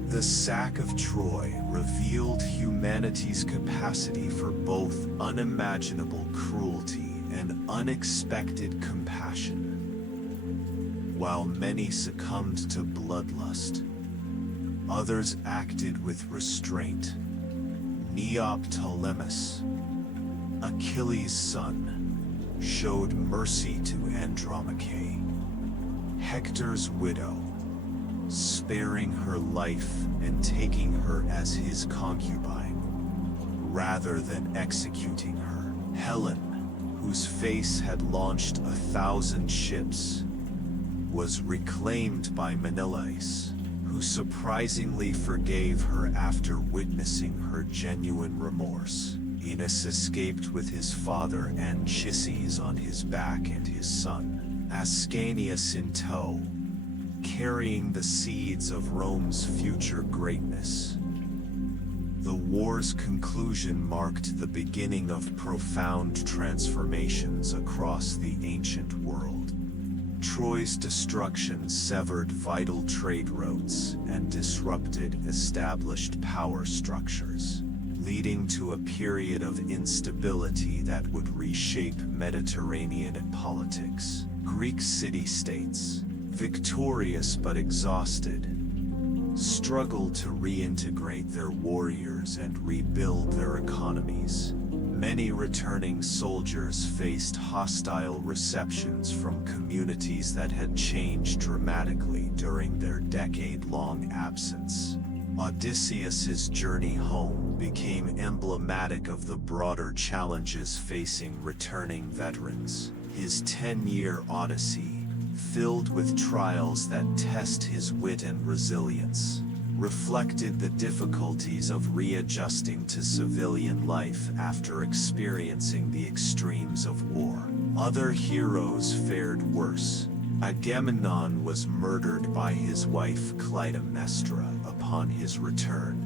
The sack of Troy revealed humanity's capacity for both unimaginable cruelty and unexpected compassion. While many succumbed to bloodlust, others acted with restraint. Neoptolemus, Achilles' son, showed mercy to Andromache, Hector's widow, sparing her life and taking her as his concubine, rather than executing her. Helen, whose face had launched 1,000 ships, was reclaimed by Menelaus, who surprisingly forgave her after witnessing her genuine remorse. Enos escaped with his father Anchises on his back and his son, Ascanius in tow, carrying the seeds of Rome's future greatness. The war's conclusion marked the beginning of profound transformations across the ancient world. Troy's destruction severed vital trade routes and disrupted established power structures, leading to a period of instability that would reshape Mediterranean politics. Greek city-states, victorious but exhausted, struggled to reintegrate their warriors and rebuild their economies. Many returning soldiers faced hostile receptions from communities that had changed dramatically during their decade-long absence. Odysseus's journey home became emblematic of the broader challenges facing returning veterans. His 10-year odyssey, filled with trials that test his wit and resilience, reflected the difficulties of readjusting to civilian life after experiencing the extremes of war. Other heroes fared worse. Agamemnon was murdered by his wife Clytemnestra upon his return,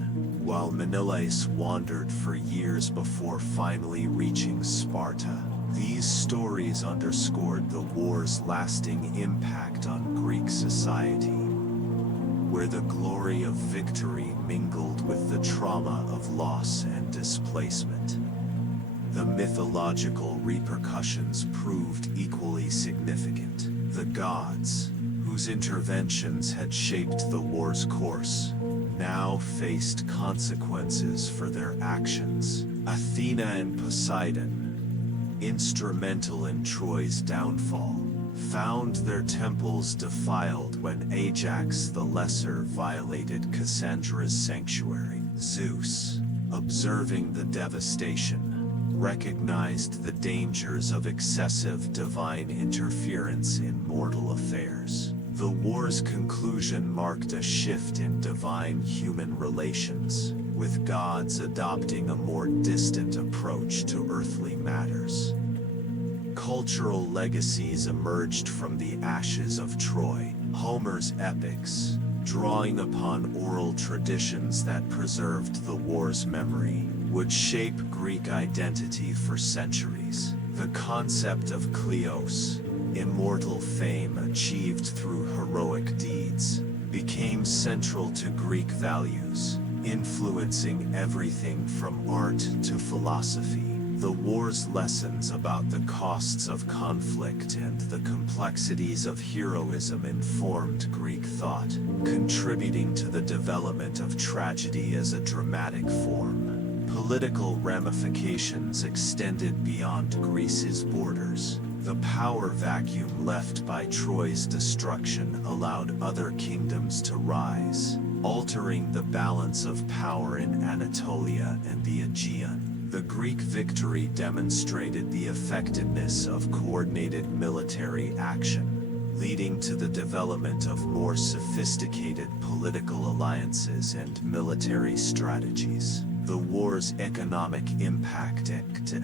while Menelaus wandered for years before finally reaching Sparta. These stories underscored the war's lasting impact on Greek society, where the glory of victory mingled with the trauma of loss and displacement. The mythological repercussions proved equally significant. The gods, whose interventions had shaped the war's course, now faced consequences for their actions. Athena and Poseidon, instrumental in Troy's downfall, found their temples defiled when Ajax the Lesser violated Cassandra's sanctuary. Zeus, observing the devastation, recognized the dangers of excessive divine interference in mortal affairs. The war's conclusion marked a shift in divine-human relations, with gods adopting a more distant approach to earthly matters. Cultural legacies emerged from the ashes of Troy. Homer's epics, drawing upon oral traditions that preserved the war's memory, would shape Greek identity for centuries. The concept of kleos, immortal fame achieved through heroic deeds, became central to Greek values, influencing everything from art to philosophy. The war's lessons about the costs of conflict and the complexities of heroism informed Greek thought, contributing to the development of tragedy as a dramatic form. Political ramifications extended beyond Greece's borders. The power vacuum left by Troy's destruction allowed other kingdoms to rise, altering the balance of power in Anatolia and the Aegean. The Greek victory demonstrated the effectiveness of coordinated military action, leading to the development of more sophisticated political alliances and military strategies. The war's economic impact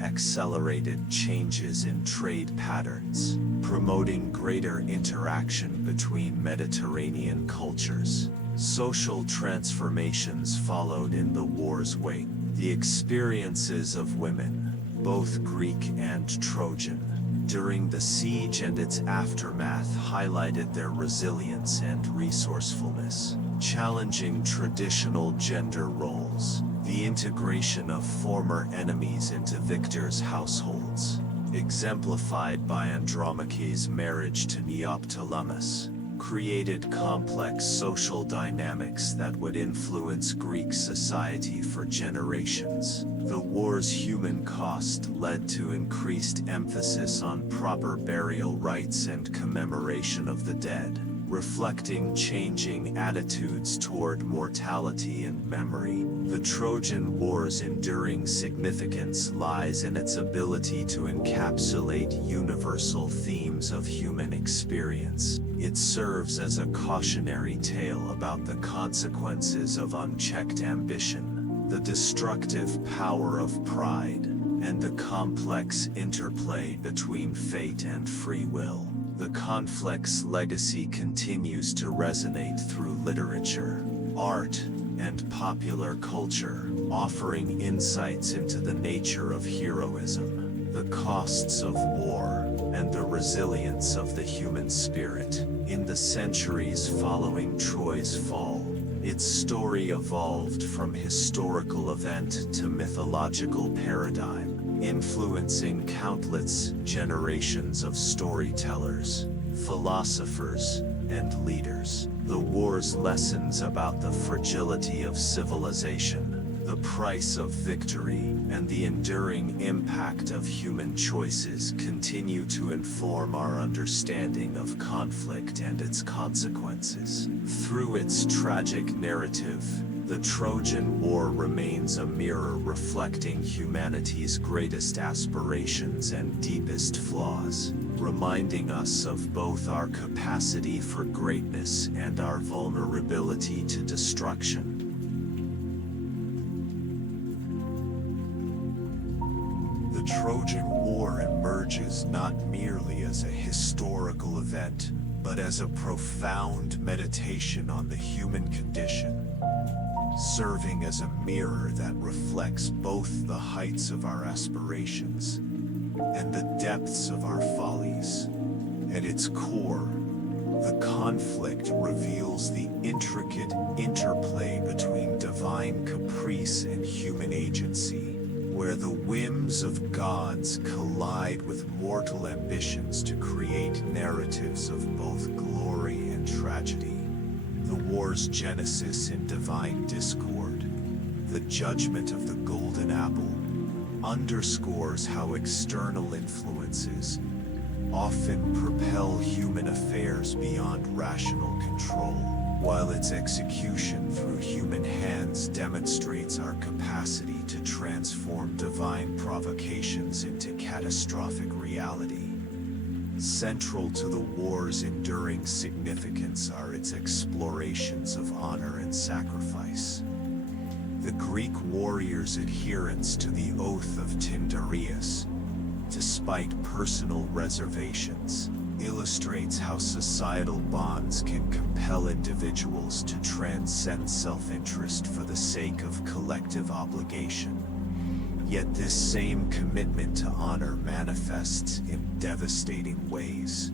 accelerated changes in trade patterns, promoting greater interaction between Mediterranean cultures. Social transformations followed in the war's wake. The experiences of women, both Greek and Trojan, during the siege and its aftermath highlighted their resilience and resourcefulness, challenging traditional gender roles. The integration of former enemies into victors' households, exemplified by Andromache's marriage to Neoptolemus, created complex social dynamics that would influence Greek society for generations. The war's human cost led to increased emphasis on proper burial rites and commemoration of the dead, reflecting changing attitudes toward mortality and memory. The Trojan War's enduring significance lies in its ability to encapsulate universal themes of human experience. It serves as a cautionary tale about the consequences of unchecked ambition, the destructive power of pride, and the complex interplay between fate and free will. The conflict's legacy continues to resonate through literature, art, and popular culture, offering insights into the nature of heroism, the costs of war, and the resilience of the human spirit. In the centuries following Troy's fall, its story evolved from historical event to mythological paradigm, influencing countless generations of storytellers, philosophers, and leaders. The war's lessons about the fragility of civilization, the price of victory, and the enduring impact of human choices continue to inform our understanding of conflict and its consequences. Through its tragic narrative, the Trojan War remains a mirror reflecting humanity's greatest aspirations and deepest flaws, reminding us of both our capacity for greatness and our vulnerability to destruction. The Trojan War emerges not merely as a historical event, but as a profound meditation on the human condition, serving as a mirror that reflects both the heights of our aspirations and the depths of our follies. At its core, the conflict reveals the intricate interplay between divine caprice and human agency, where the whims of gods collide with mortal ambitions to create narratives of both glory and tragedy. The war's genesis in divine discord, the judgment of the golden apple, underscores how external influences, often propel human affairs beyond rational control, while its execution through human hands demonstrates our capacity to transform divine provocations into catastrophic reality. Central to the war's enduring significance are its explorations of honor and sacrifice. The Greek warrior's adherence to the oath of Tyndareus, despite personal reservations, illustrates how societal bonds can compel individuals to transcend self-interest for the sake of collective obligation. Yet this same commitment to honor manifests in devastating ways,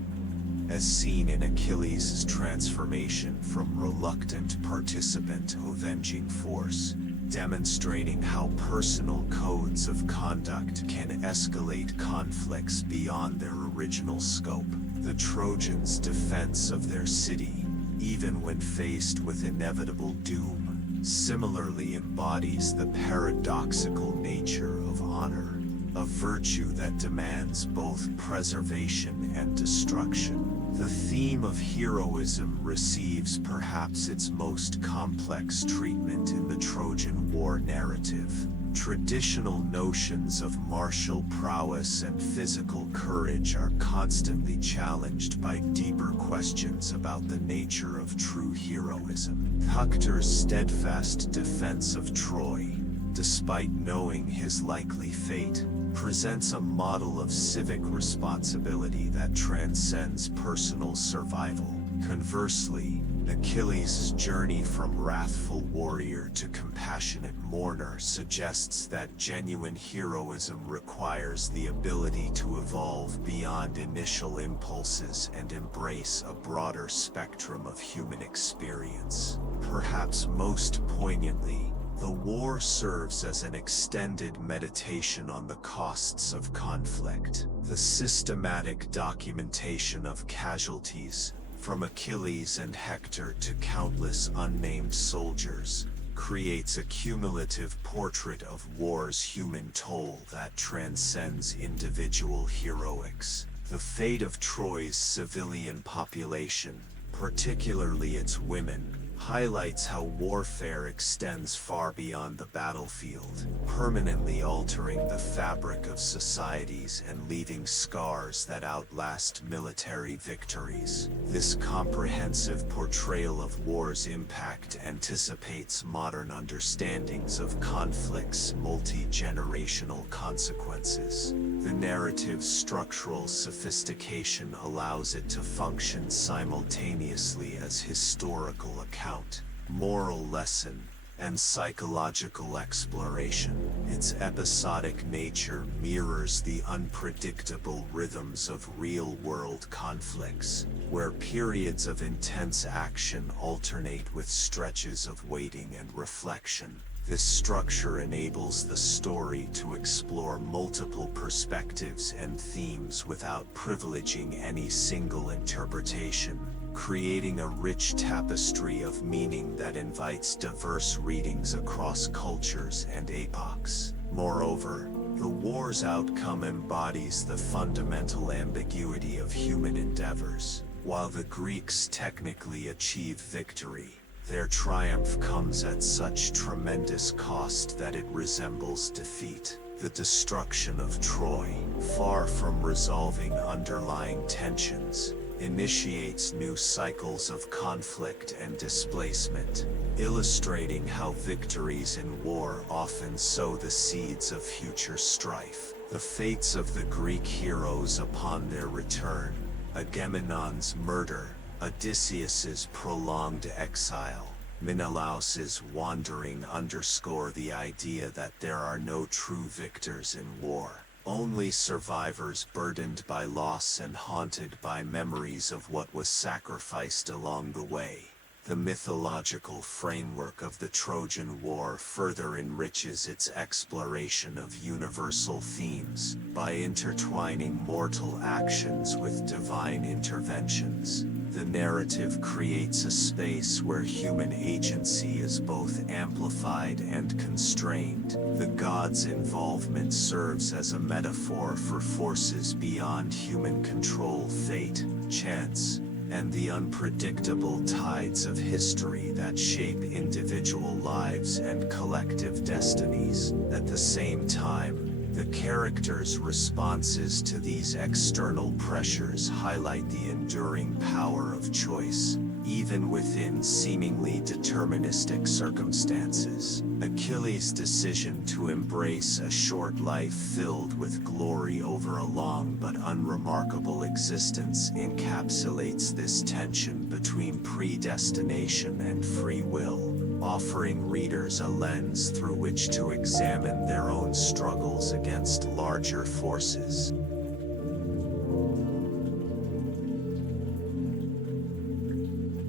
as seen in Achilles' transformation from reluctant participant to avenging force, demonstrating how personal codes of conduct can escalate conflicts beyond their original scope. The Trojans' defense of their city, even when faced with inevitable doom, similarly embodies the paradoxical nature of honor, a virtue that demands both preservation and destruction. The theme of heroism receives perhaps its most complex treatment in the Trojan War narrative. Traditional notions of martial prowess and physical courage are constantly challenged by deeper questions about the nature of true heroism. Hector's steadfast defense of Troy, despite knowing his likely fate, presents a model of civic responsibility that transcends personal survival. Conversely, Achilles' journey from wrathful warrior to compassionate mourner suggests that genuine heroism requires the ability to evolve beyond initial impulses and embrace a broader spectrum of human experience. Perhaps most poignantly, the war serves as an extended meditation on the costs of conflict. The systematic documentation of casualties, from Achilles and Hector to countless unnamed soldiers, creates a cumulative portrait of war's human toll that transcends individual heroics. The fate of Troy's civilian population, particularly its women, highlights how warfare extends far beyond the battlefield, permanently altering the fabric of societies and leaving scars that outlast military victories. This comprehensive portrayal of war's impact anticipates modern understandings of conflict's multi-generational consequences. The narrative's structural sophistication allows it to function simultaneously as historical account, moral lesson, and psychological exploration. Its episodic nature mirrors the unpredictable rhythms of real-world conflicts, where periods of intense action alternate with stretches of waiting and reflection. This structure enables the story to explore multiple perspectives and themes without privileging any single interpretation, creating a rich tapestry of meaning that invites diverse readings across cultures and epochs. Moreover, the war's outcome embodies the fundamental ambiguity of human endeavors. While the Greeks technically achieve victory, their triumph comes at such tremendous cost that it resembles defeat. The destruction of Troy, far from resolving underlying tensions, initiates new cycles of conflict and displacement, illustrating how victories in war often sow the seeds of future strife. The fates of the Greek heroes upon their return, Agamemnon's murder, Odysseus's prolonged exile, Menelaus's wandering underscore the idea that there are no true victors in war, only survivors burdened by loss and haunted by memories of what was sacrificed along the way. The mythological framework of the Trojan War further enriches its exploration of universal themes by intertwining mortal actions with divine interventions. The narrative creates a space where human agency is both amplified and constrained. The gods' involvement serves as a metaphor for forces beyond human control, fate, chance, and the unpredictable tides of history that shape individual lives and collective destinies. At the same time, the characters' responses to these external pressures highlight the enduring power of choice, even within seemingly deterministic circumstances. Achilles' decision to embrace a short life filled with glory over a long but unremarkable existence encapsulates this tension between predestination and free will, offering readers a lens through which to examine their own struggles against larger forces.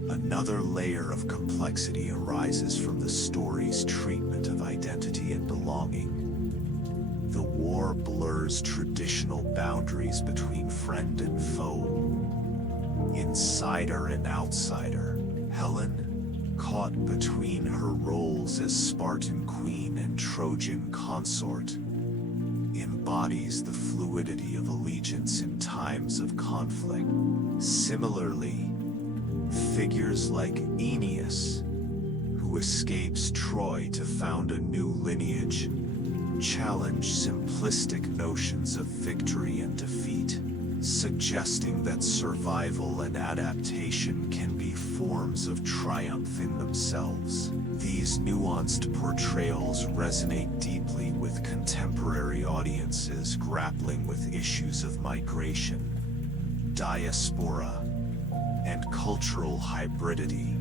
Another layer of complexity arises from the story's treatment of identity and belonging. The war blurs traditional boundaries between friend and foe, insider and outsider. Helen, caught between her roles as Spartan queen and Trojan consort, embodies the fluidity of allegiance in times of conflict. Similarly, figures like Aeneas, who escapes Troy to found a new lineage, challenge simplistic notions of victory and defeat, suggesting that survival and adaptation can be forms of triumph in themselves. These nuanced portrayals resonate deeply with contemporary audiences grappling with issues of migration, diaspora, and cultural hybridity.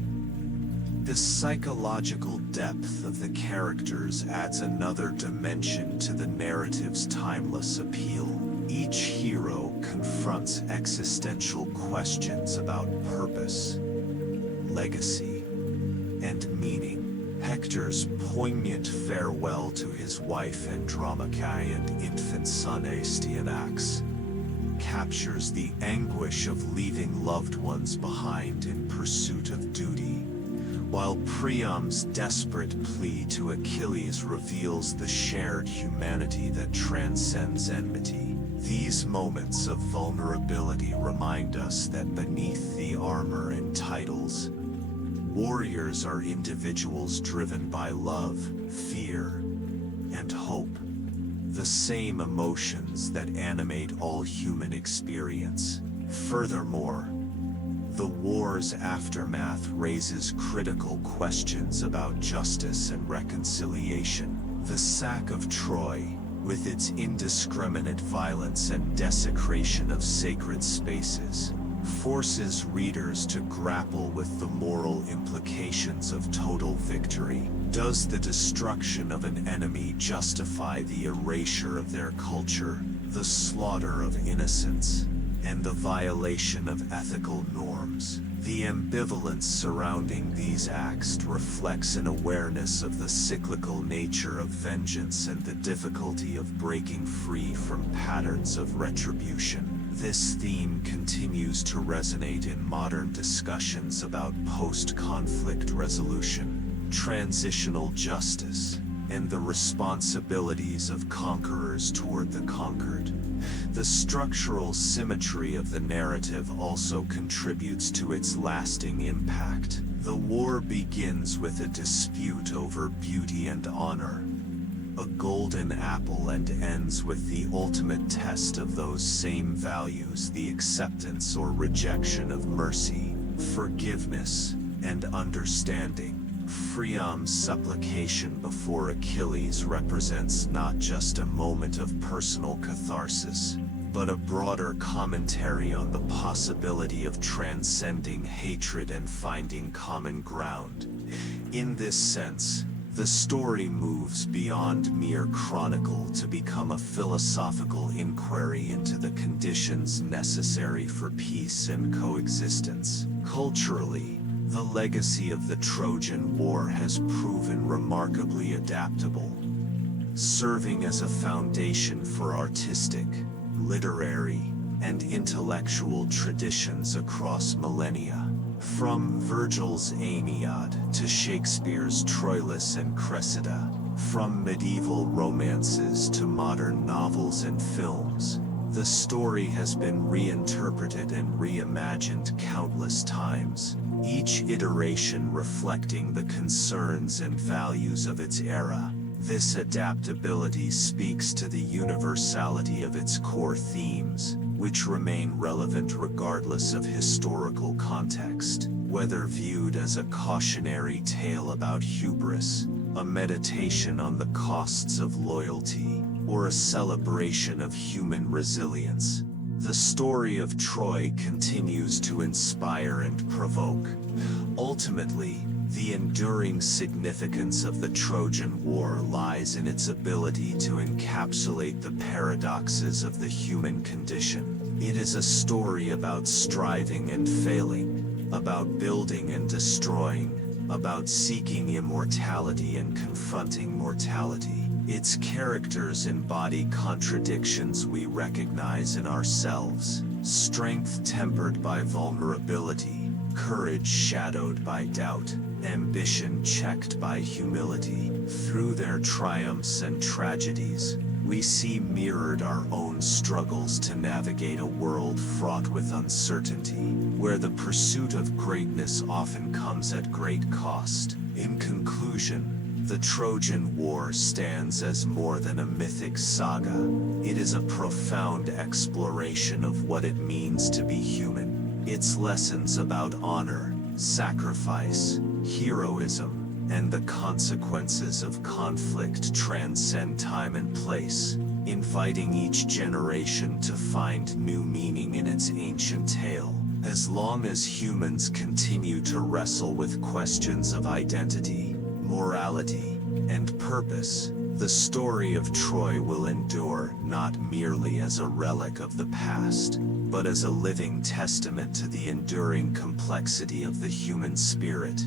The psychological depth of the characters adds another dimension to the narrative's timeless appeal. Each hero confronts existential questions about purpose, legacy, and meaning. Hector's poignant farewell to his wife Andromache and infant son Astyanax captures the anguish of leaving loved ones behind in pursuit of duty, while Priam's desperate plea to Achilles reveals the shared humanity that transcends enmity. These moments of vulnerability remind us that beneath the armor and titles, warriors are individuals driven by love, fear, and hope. The same emotions that animate all human experience. Furthermore, the war's aftermath raises critical questions about justice and reconciliation. The sack of Troy, with its indiscriminate violence and desecration of sacred spaces, forces readers to grapple with the moral implications of total victory. Does the destruction of an enemy justify the erasure of their culture, the slaughter of innocents, and the violation of ethical norms? The ambivalence surrounding these acts reflects an awareness of the cyclical nature of vengeance and the difficulty of breaking free from patterns of retribution. This theme continues to resonate in modern discussions about post-conflict resolution, transitional justice, and the responsibilities of conquerors toward the conquered. The structural symmetry of the narrative also contributes to its lasting impact. The war begins with a dispute over beauty and honor, a golden apple, and ends with the ultimate test of those same values, the acceptance or rejection of mercy, forgiveness, and understanding. Priam's supplication before Achilles represents not just a moment of personal catharsis, but a broader commentary on the possibility of transcending hatred and finding common ground. In this sense, the story moves beyond mere chronicle to become a philosophical inquiry into the conditions necessary for peace and coexistence. Culturally, the legacy of the Trojan War has proven remarkably adaptable, serving as a foundation for artistic, literary, and intellectual traditions across millennia. From Virgil's Aeneid to Shakespeare's Troilus and Cressida, from medieval romances to modern novels and films, the story has been reinterpreted and reimagined countless times, each iteration reflecting the concerns and values of its era. This adaptability speaks to the universality of its core themes, which remain relevant regardless of historical context, whether viewed as a cautionary tale about hubris, a meditation on the costs of loyalty, or a celebration of human resilience. The story of Troy continues to inspire and provoke. Ultimately, the enduring significance of the Trojan War lies in its ability to encapsulate the paradoxes of the human condition. It is a story about striving and failing, about building and destroying, about seeking immortality and confronting mortality. Its characters embody contradictions we recognize in ourselves: strength tempered by vulnerability, courage shadowed by doubt, ambition checked by humility. Through their triumphs and tragedies, we see mirrored our own struggles to navigate a world fraught with uncertainty, where the pursuit of greatness often comes at great cost. In conclusion, the Trojan War stands as more than a mythic saga. It is a profound exploration of what it means to be human. Its lessons about honor, sacrifice, heroism, and the consequences of conflict transcend time and place, inviting each generation to find new meaning in its ancient tale. As long as humans continue to wrestle with questions of identity, morality, and purpose, the story of Troy will endure, not merely as a relic of the past, but as a living testament to the enduring complexity of the human spirit.